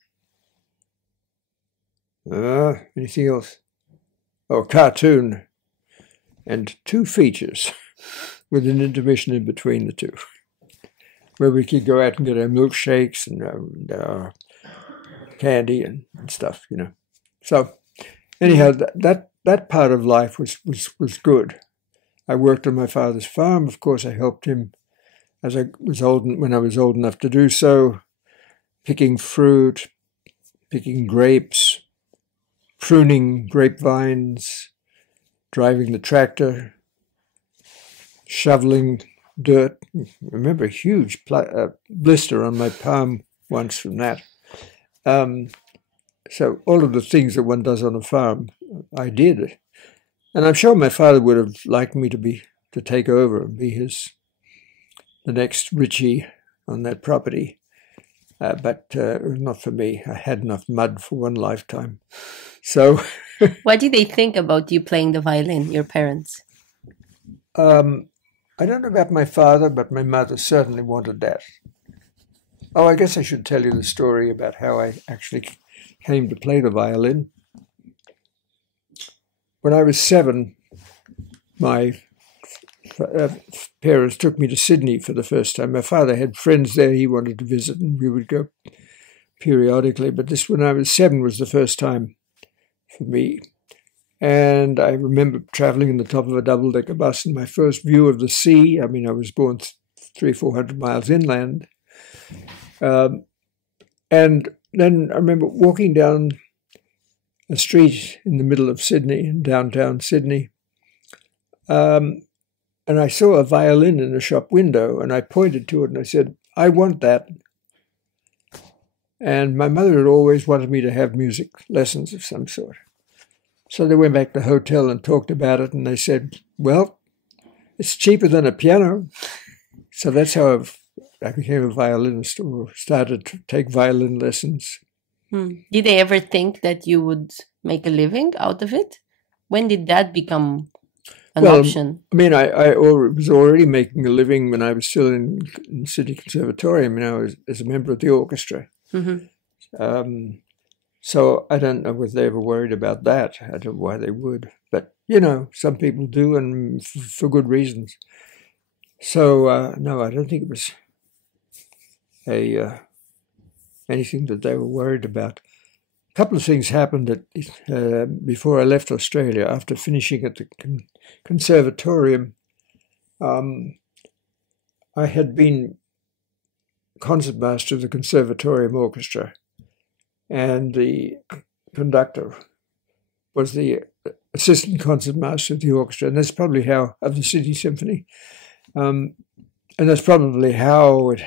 anything else? Oh, a cartoon, and 2 features with an intermission in between the 2, where we could go out and get our milkshakes and our candy and stuff, you know. So anyhow, that part of life was good. I worked on my father's farm. Of course, I helped him when I was old enough to do so, picking fruit, picking grapes, pruning grapevines, driving the tractor, shoveling dirt. I remember a huge blister on my palm once from that. So all of the things that one does on a farm, I did. And I'm sure my father would have liked me to take over and be the next Ritchie on that property. But it was not for me. I had enough mud for one lifetime. So, what did they think about you playing the violin, your parents? I don't know about my father, but my mother certainly wanted that. Oh, I guess I should tell you the story about how I actually came to play the violin. When I was 7, my parents took me to Sydney for the first time. My father had friends there he wanted to visit, and we would go periodically. But this, when I was 7, was the first time for me. And I remember traveling in the top of a double-decker bus, and my first view of the sea. I mean, I was born 300-400 miles inland. And then I remember walking down a street in the middle of Sydney, in downtown Sydney, and I saw a violin in a shop window, and I pointed to it and I said, "I want that." And my mother had always wanted me to have music lessons of some sort. So they went back to the hotel and talked about it, and they said, "Well, it's cheaper than a piano." So that's how I became a violinist, or started to take violin lessons. Did they ever think that you would make a living out of it? When did that become an option? I mean, I was already making a living when I was still in Sydney Conservatorium, and I was as a member of the orchestra. So I don't know whether they ever worried about that. I don't know why they would. But, you know, some people do, and for good reasons. So, no, I don't think it was anything that they were worried about. A couple of things happened before I left Australia. After finishing at the conservatorium, I had been concertmaster of the conservatorium orchestra, and the conductor was the assistant concertmaster of the orchestra, and that's probably how, of the Sydney Symphony, and that's probably how it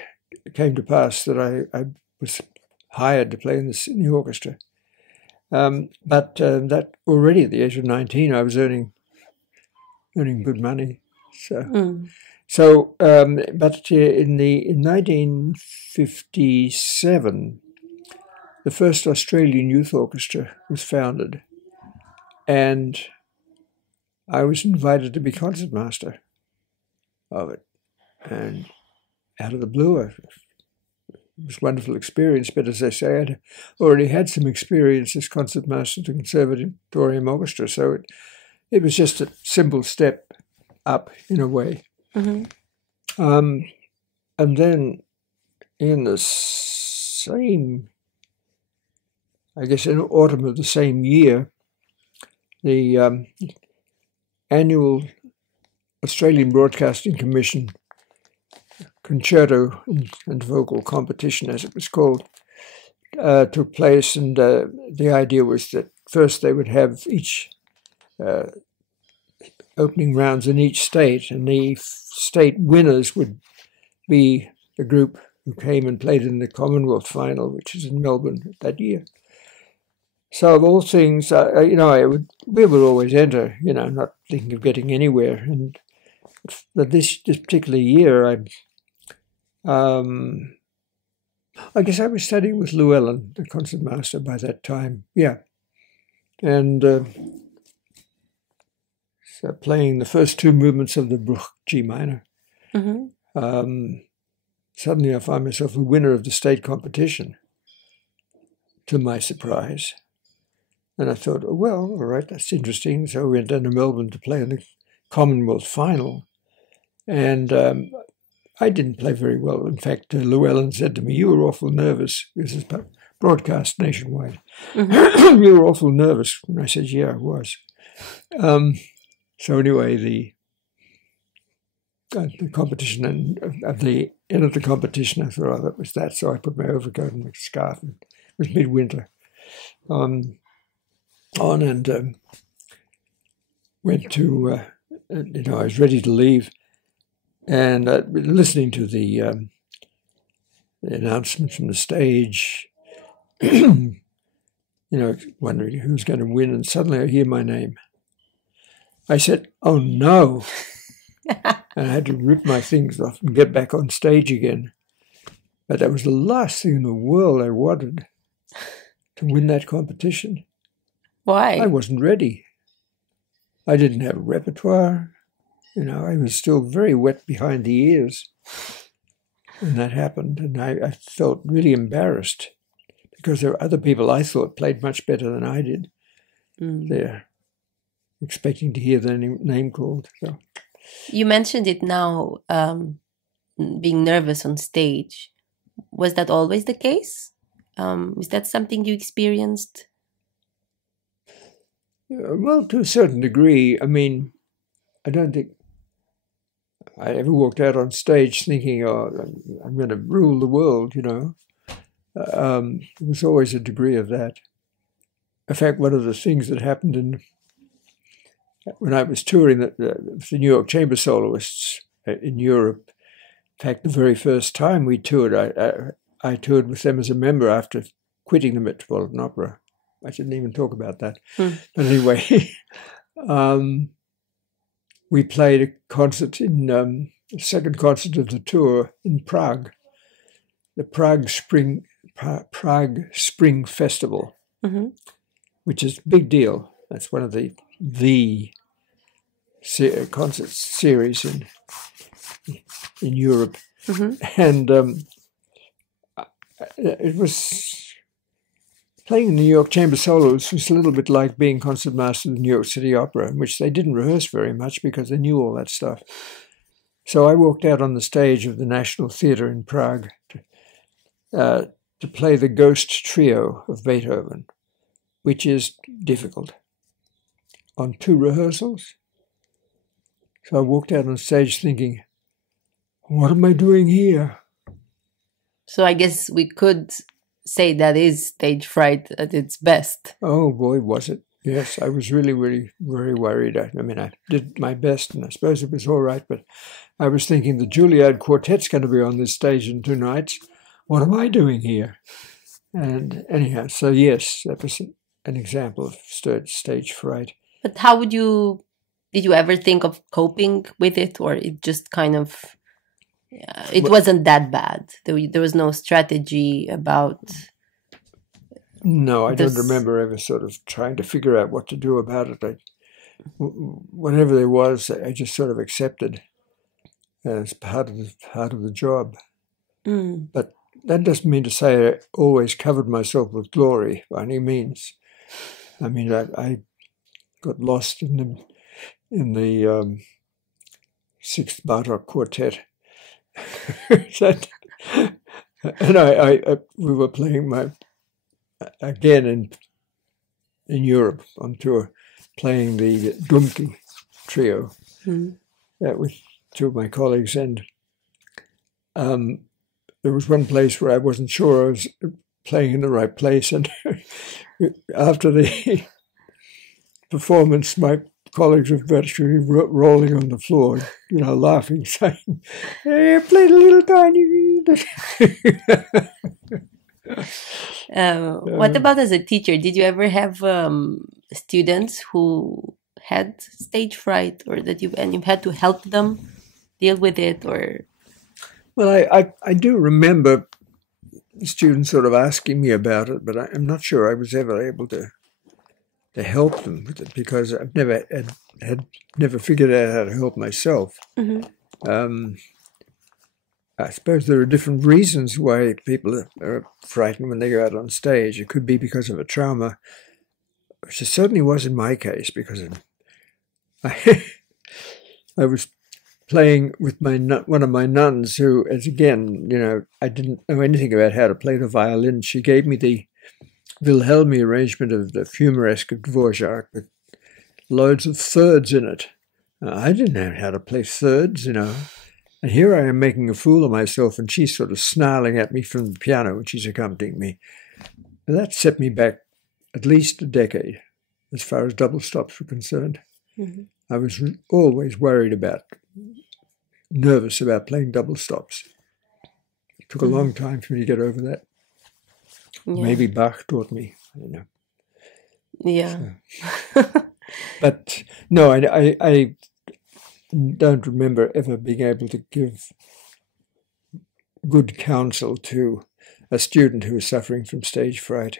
came to pass that I was hired to play in the Sydney Orchestra. But that already at the age of 19, I was earning good money. So, but in 1957, the first Australian youth orchestra was founded, and I was invited to be concertmaster of it. And out of the blue, it was a wonderful experience. But as I say, I'd already had some experience as concertmaster of the Conservatorium Orchestra, so it was just a simple step up in a way. Mm-hmm. And then in the same, I guess in autumn of the same year, the annual Australian Broadcasting Commission concerto and vocal competition, as it was called, took place. And the idea was that first they would have each opening rounds in each state, and the state winners would be the group who came and played in the Commonwealth final, which is in Melbourne that year. So of all things, we would always enter, not thinking of getting anywhere. But this particular year, I guess I was studying with Llewellyn, the concertmaster, by that time. Yeah, and so playing the first two movements of the Baroque G minor. Mm-hmm. Suddenly I find myself a winner of the state competition, to my surprise. And I thought, oh, well, all right, that's interesting. So we went down to Melbourne to play in the Commonwealth final. And I didn't play very well. In fact, Llewellyn said to me, "You were awful nervous." This is broadcast nationwide. Mm-hmm. "You were awful nervous." And I said, "Yeah, I was." So anyway, the competition, and at the end of the competition, I thought, oh, that was that. So I put my overcoat and my scarf, and it was midwinter, on and went to, I was ready to leave, and listening to the announcement from the stage, wondering who's going to win, and suddenly I hear my name. I said, "Oh no." And I had to rip my things off and get back on stage again. But that was the last thing in the world I wanted, to win that competition. Why? I wasn't ready. I didn't have a repertoire. I was still very wet behind the ears when that happened. And I felt really embarrassed because there were other people I thought played much better than I did there, expecting to hear their name called. So. You mentioned it now, being nervous on stage. Was that always the case? Is that something you experienced? Well, to a certain degree. I mean, I don't think I ever walked out on stage thinking, "Oh, I'm going to rule the world," There was always a degree of that. In fact, one of the things that happened when I was touring the New York Chamber Soloists in Europe, in fact, the very first time we toured, I toured with them as a member after quitting the Metropolitan Opera. I shouldn't even talk about that. But anyway, we played a concert in the second concert of the tour in Prague, the Prague Spring Festival, mm-hmm. which is a big deal. That's one of the concert series in Europe, mm-hmm. and it was playing in the New York Chamber Solos was a little bit like being concertmaster of the New York City Opera, in which they didn't rehearse very much because they knew all that stuff. So I walked out on the stage of the National Theatre in Prague to play the Ghost Trio of Beethoven, which is difficult, on 2 rehearsals. So I walked out on stage thinking, what am I doing here? So I guess we could say that is stage fright at its best. Oh boy, was it. Yes, I was really, really very worried. I mean, I did my best and I suppose it was all right, but I was thinking the Juilliard Quartet's going to be on this stage in 2 nights. What am I doing here? And anyhow, so yes, that was an example of stage fright. But how would you did you ever think of coping with it, or it just kind of it wasn't that bad? There was no strategy about. No, I don't remember ever sort of trying to figure out what to do about it. Whatever there was, I just sort of accepted as part of the job. But that doesn't mean to say I always covered myself with glory by any means. I mean, I got lost in the sixth Baroque quartet, and we were playing again in Europe on tour, playing the Dumki trio with two of my colleagues, and there was one place where I wasn't sure I was playing in the right place, and after the performance, my colleagues were virtually rolling on the floor, laughing, saying, "Hey, I played a little tiny." What about as a teacher? Did you ever have students who had stage fright, or that you've had to help them deal with it, or? Well, I do remember students sort of asking me about it, but I'm not sure I was ever able to help them with it, because I've never figured out how to help myself. I suppose there are different reasons why people are frightened when they go out on stage. It could be because of a trauma, which it certainly was in my case, because I was playing with one of my nuns who, as again, I didn't know anything about how to play the violin. She gave me the Wilhelmi arrangement of the Fumoresque of Dvorak with loads of thirds in it. I didn't know how to play thirds, And here I am making a fool of myself, and she's sort of snarling at me from the piano when she's accompanying me. And that set me back at least a decade as far as double stops were concerned. I was always nervous about playing double stops. It took a long time for me to get over that. Yeah. Maybe Bach taught me, I don't know. Yeah. So. But no, I don't remember ever being able to give good counsel to a student who was suffering from stage fright.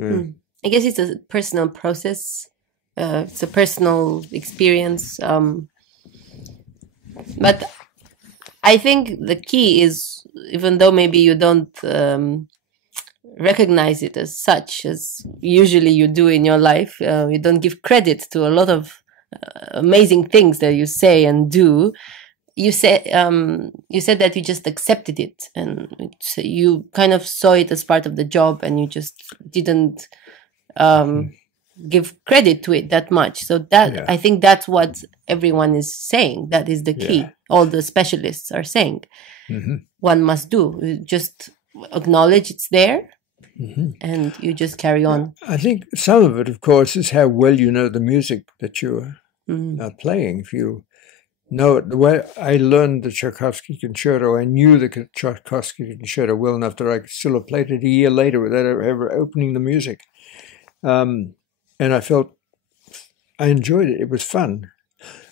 I guess it's a personal process. It's a personal experience. But I think the key is, even though maybe you don't recognize it as such, as usually you do in your life, you don't give credit to a lot of amazing things that you say and do. You said that you just accepted it, and you kind of saw it as part of the job, and you just didn't give credit to it that much. So I think that's what everyone is saying. That is the key. Yeah. All the specialists are saying one must do. Just acknowledge it's there, and you just carry on. I think some of it, of course, is how well you know the music that you're playing. If you know it, the way I learned the Tchaikovsky concerto, I knew the Tchaikovsky concerto well enough that I could still have played it a year later without ever opening the music. And I felt I enjoyed it. It was fun.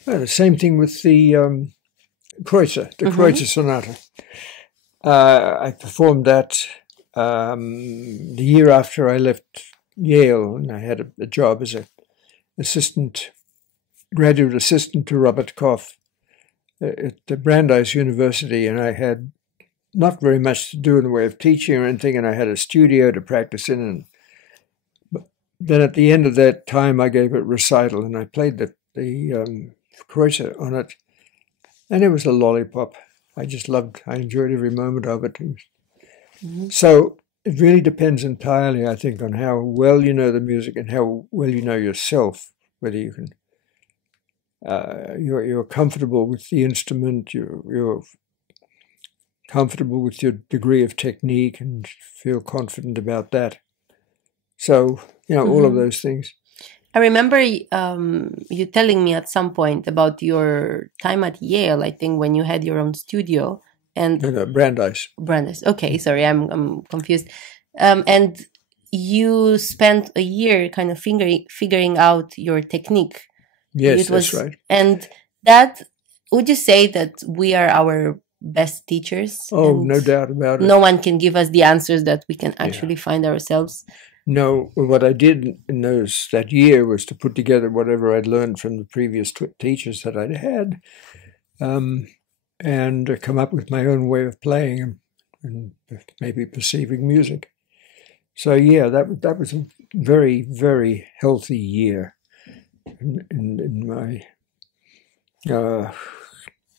Well, the same thing with the Kreutzer, the Kreutzer Sonata. I performed that the year after I left Yale, and I had a job as an graduate assistant to Robert Koff at the Brandeis University, and I had not very much to do in the way of teaching or anything, and I had a studio to practice in. And then at the end of that time, I gave a recital, and I played the Kreutzer on it, and it was a lollipop. I enjoyed every moment of it. So it really depends entirely, I think, on how well you know the music and how well you know yourself, whether you can, you're comfortable with the instrument, you're comfortable with your degree of technique and feel confident about that. So, all of those things. I remember you telling me at some point about your time at Yale, I think, when you had your own studio. And Brandeis. Okay, sorry, I'm confused. And you spent a year kind of figuring out your technique. Yes, that's right. And that, would you say that we are our best teachers? Oh, no doubt about it. No one can give us the answers that we can actually find ourselves. No, what I did in that year was to put together whatever I'd learned from the previous teachers that I'd had, and come up with my own way of playing and maybe perceiving music. So yeah, that was a very, very healthy year in my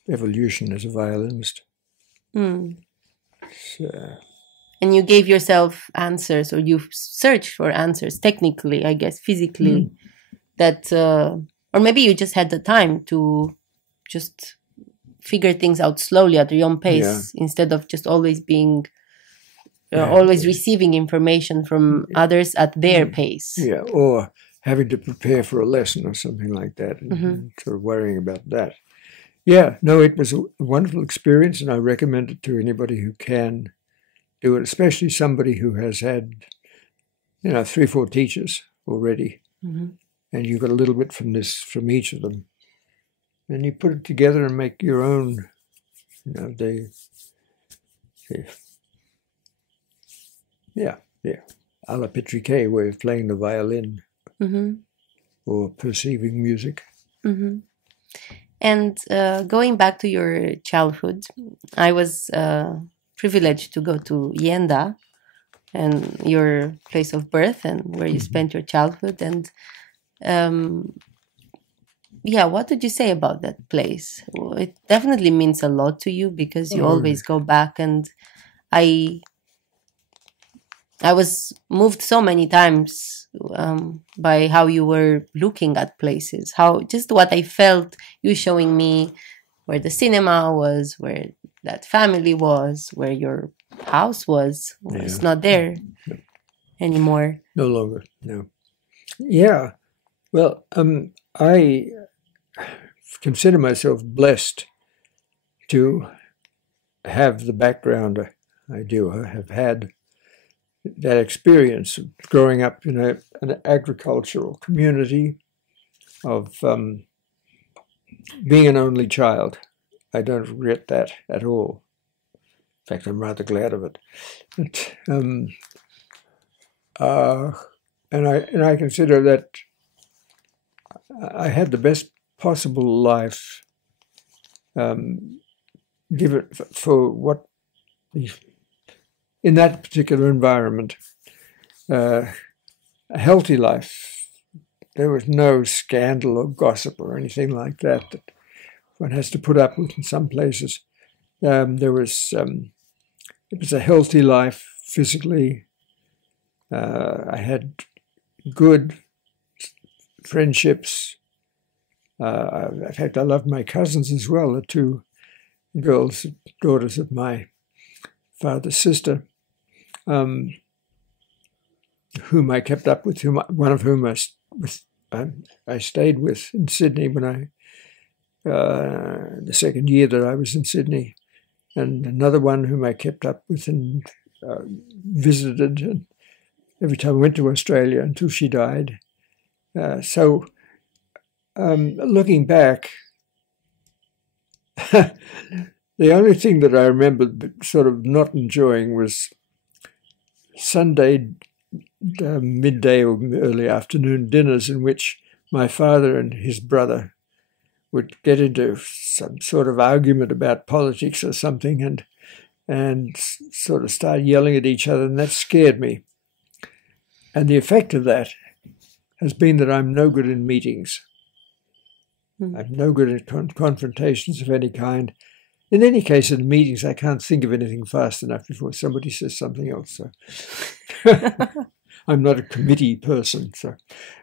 evolution as a violinist. So. And you gave yourself answers, or you searched for answers, technically, I guess, physically, that, or maybe you just had the time to just figure things out slowly at your own pace, instead of just always being, always receiving information from others at their pace. Yeah, or having to prepare for a lesson or something like that, and sort of worrying about that. Yeah, no, it was a wonderful experience, and I recommend it to anybody who can do it, especially somebody who has had, 3 or 4 teachers already, and you got a little bit from each of them, and you put it together and make your own. A la Petriquet way of playing the violin or perceiving music. And going back to your childhood, I was privileged to go to Yenda, and your place of birth and where you spent your childhood. And what did you say about that place? Well, it definitely means a lot to you, because you always go back, and I was moved so many times by how you were looking at places, just what I felt, you showing me where the cinema was, where that family was, where your house was. It's not there anymore. No longer, no. Yeah. Well, I consider myself blessed to have the background I do. I have had that experience of growing up in an agricultural community, of being an only child. I don't regret that at all. In fact, I'm rather glad of it. But, and I consider that I had the best possible life, given for what, in that particular environment, a healthy life. There was no scandal or gossip or anything like that one has to put up with in some places. It was a healthy life physically. I had good friendships. In fact, I loved my cousins as well, the 2 girls, daughters of my father's sister, whom I kept up with, one of whom I stayed with in Sydney when the second year that I was in Sydney, and another one whom I kept up with and visited, and every time I went to Australia until she died. So looking back, the only thing that I remember sort of not enjoying was Sunday midday or early afternoon dinners, in which my father and his brother would get into some sort of argument about politics or something, and sort of start yelling at each other, and that scared me. And the effect of that has been that I'm no good in meetings. I'm no good at confrontations of any kind. In any case, in meetings, I can't think of anything fast enough before somebody says something else. So I'm not a committee person. So,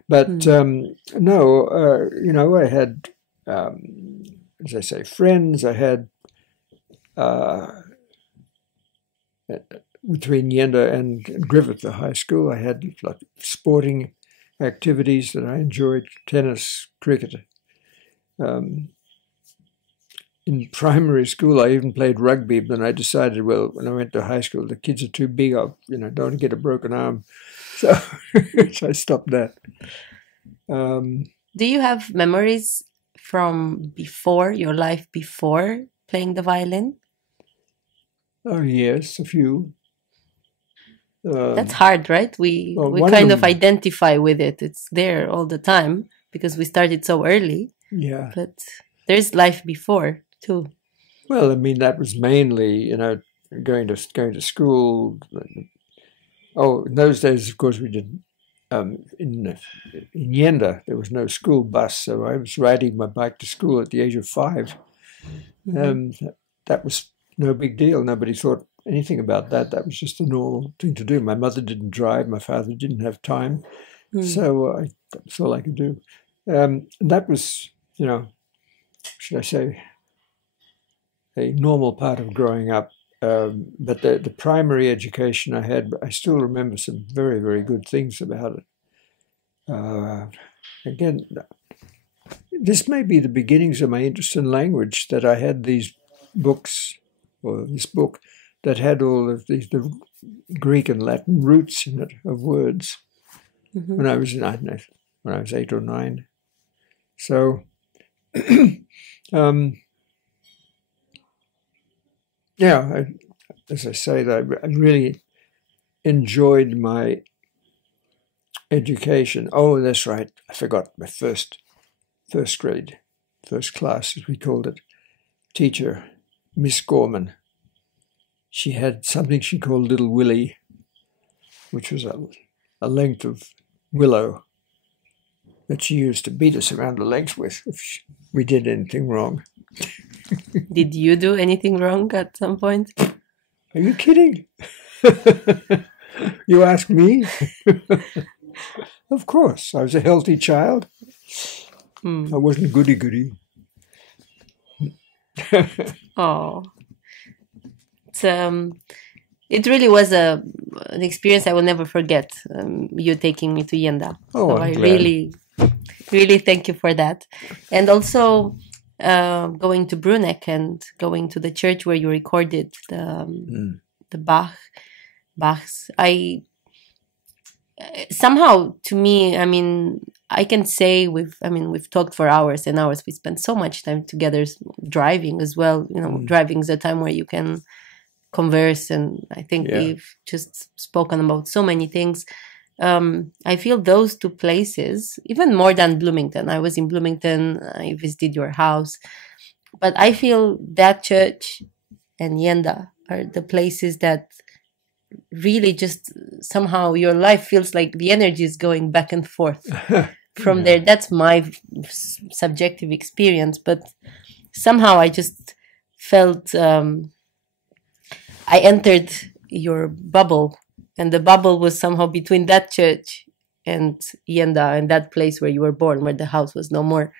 but no, I had, as I say, friends. I had between Yenda and Griffith, the high school, I had like sporting activities that I enjoyed: tennis, cricket. In primary school, I even played rugby, but then I decided, well, when I went to high school, the kids are too big. I don't want to get a broken arm. So, so I stopped that. Do you have memories from before, your life before playing the violin? Oh, yes, a few. That's hard, right? We One kind of of them, identify with it. It's there all the time because we started so early. yeah. But there's life before too. Well, I mean, that was mainly, going to school. Oh, in those days, of course, we didn't. In Yenda, there was no school bus, so I was riding my bike to school at the age of 5. That was no big deal. Nobody thought anything about that. That was just a normal thing to do. My mother didn't drive. My father didn't have time. So that's all I could do. That was, should I say, a normal part of growing up. But the primary education I had, I still remember some very, very good things about it. Again, this may be the beginnings of my interest in language, that I had these books, or this book, that had all of the Greek and Latin roots in it of words when I was, I don't know, when I was 8 or 9. So, yeah, as I say, I really enjoyed my education. Oh, that's right. I forgot my first grade, first class, as we called it, teacher, Miss Gorman. She had something she called Little Willie, which was a length of willow that she used to beat us around the legs with if we did anything wrong. Did you do anything wrong at some point? Are you kidding? You ask me? Of course. I was a healthy child. I wasn't goody-goody. Oh. It really was an experience I will never forget, you taking me to Yenda. Oh, so I'm I glad. really, really thank you for that. And also going to Bruneck and going to the church where you recorded the Bachs. Somehow, to me, I mean, I can say we've talked for hours and hours. We spent so much time together driving as well. Driving is a time where you can converse, and I think we've just spoken about so many things. I feel those two places, even more than Bloomington. I was in Bloomington, I visited your house, but I feel that church and Yenda are the places that really just somehow your life feels like the energy is going back and forth from there. That's my subjective experience, but somehow I just felt I entered your bubble, and the bubble was somehow between that church and Yenda, and that place where you were born, where the house was no more.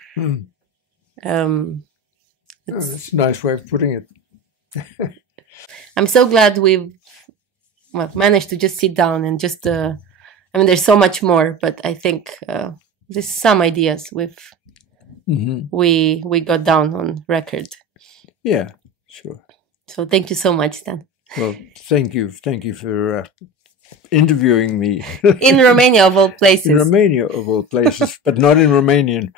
That's a nice way of putting it. I'm so glad we've managed to just sit down and just, there's so much more, but I think there's some ideas we got down on record. Yeah, sure. So thank you so much, Stan. Well, thank you for interviewing me. In Romania, of all places. In Romania, of all places, but not in Romanian.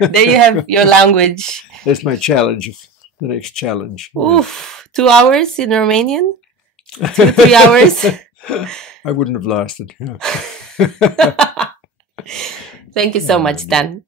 There you have your language. That's my challenge, the next challenge. Oof, 2 hours in Romanian? 2-3 hours? I wouldn't have lasted. Yeah. Thank you so much, Stan.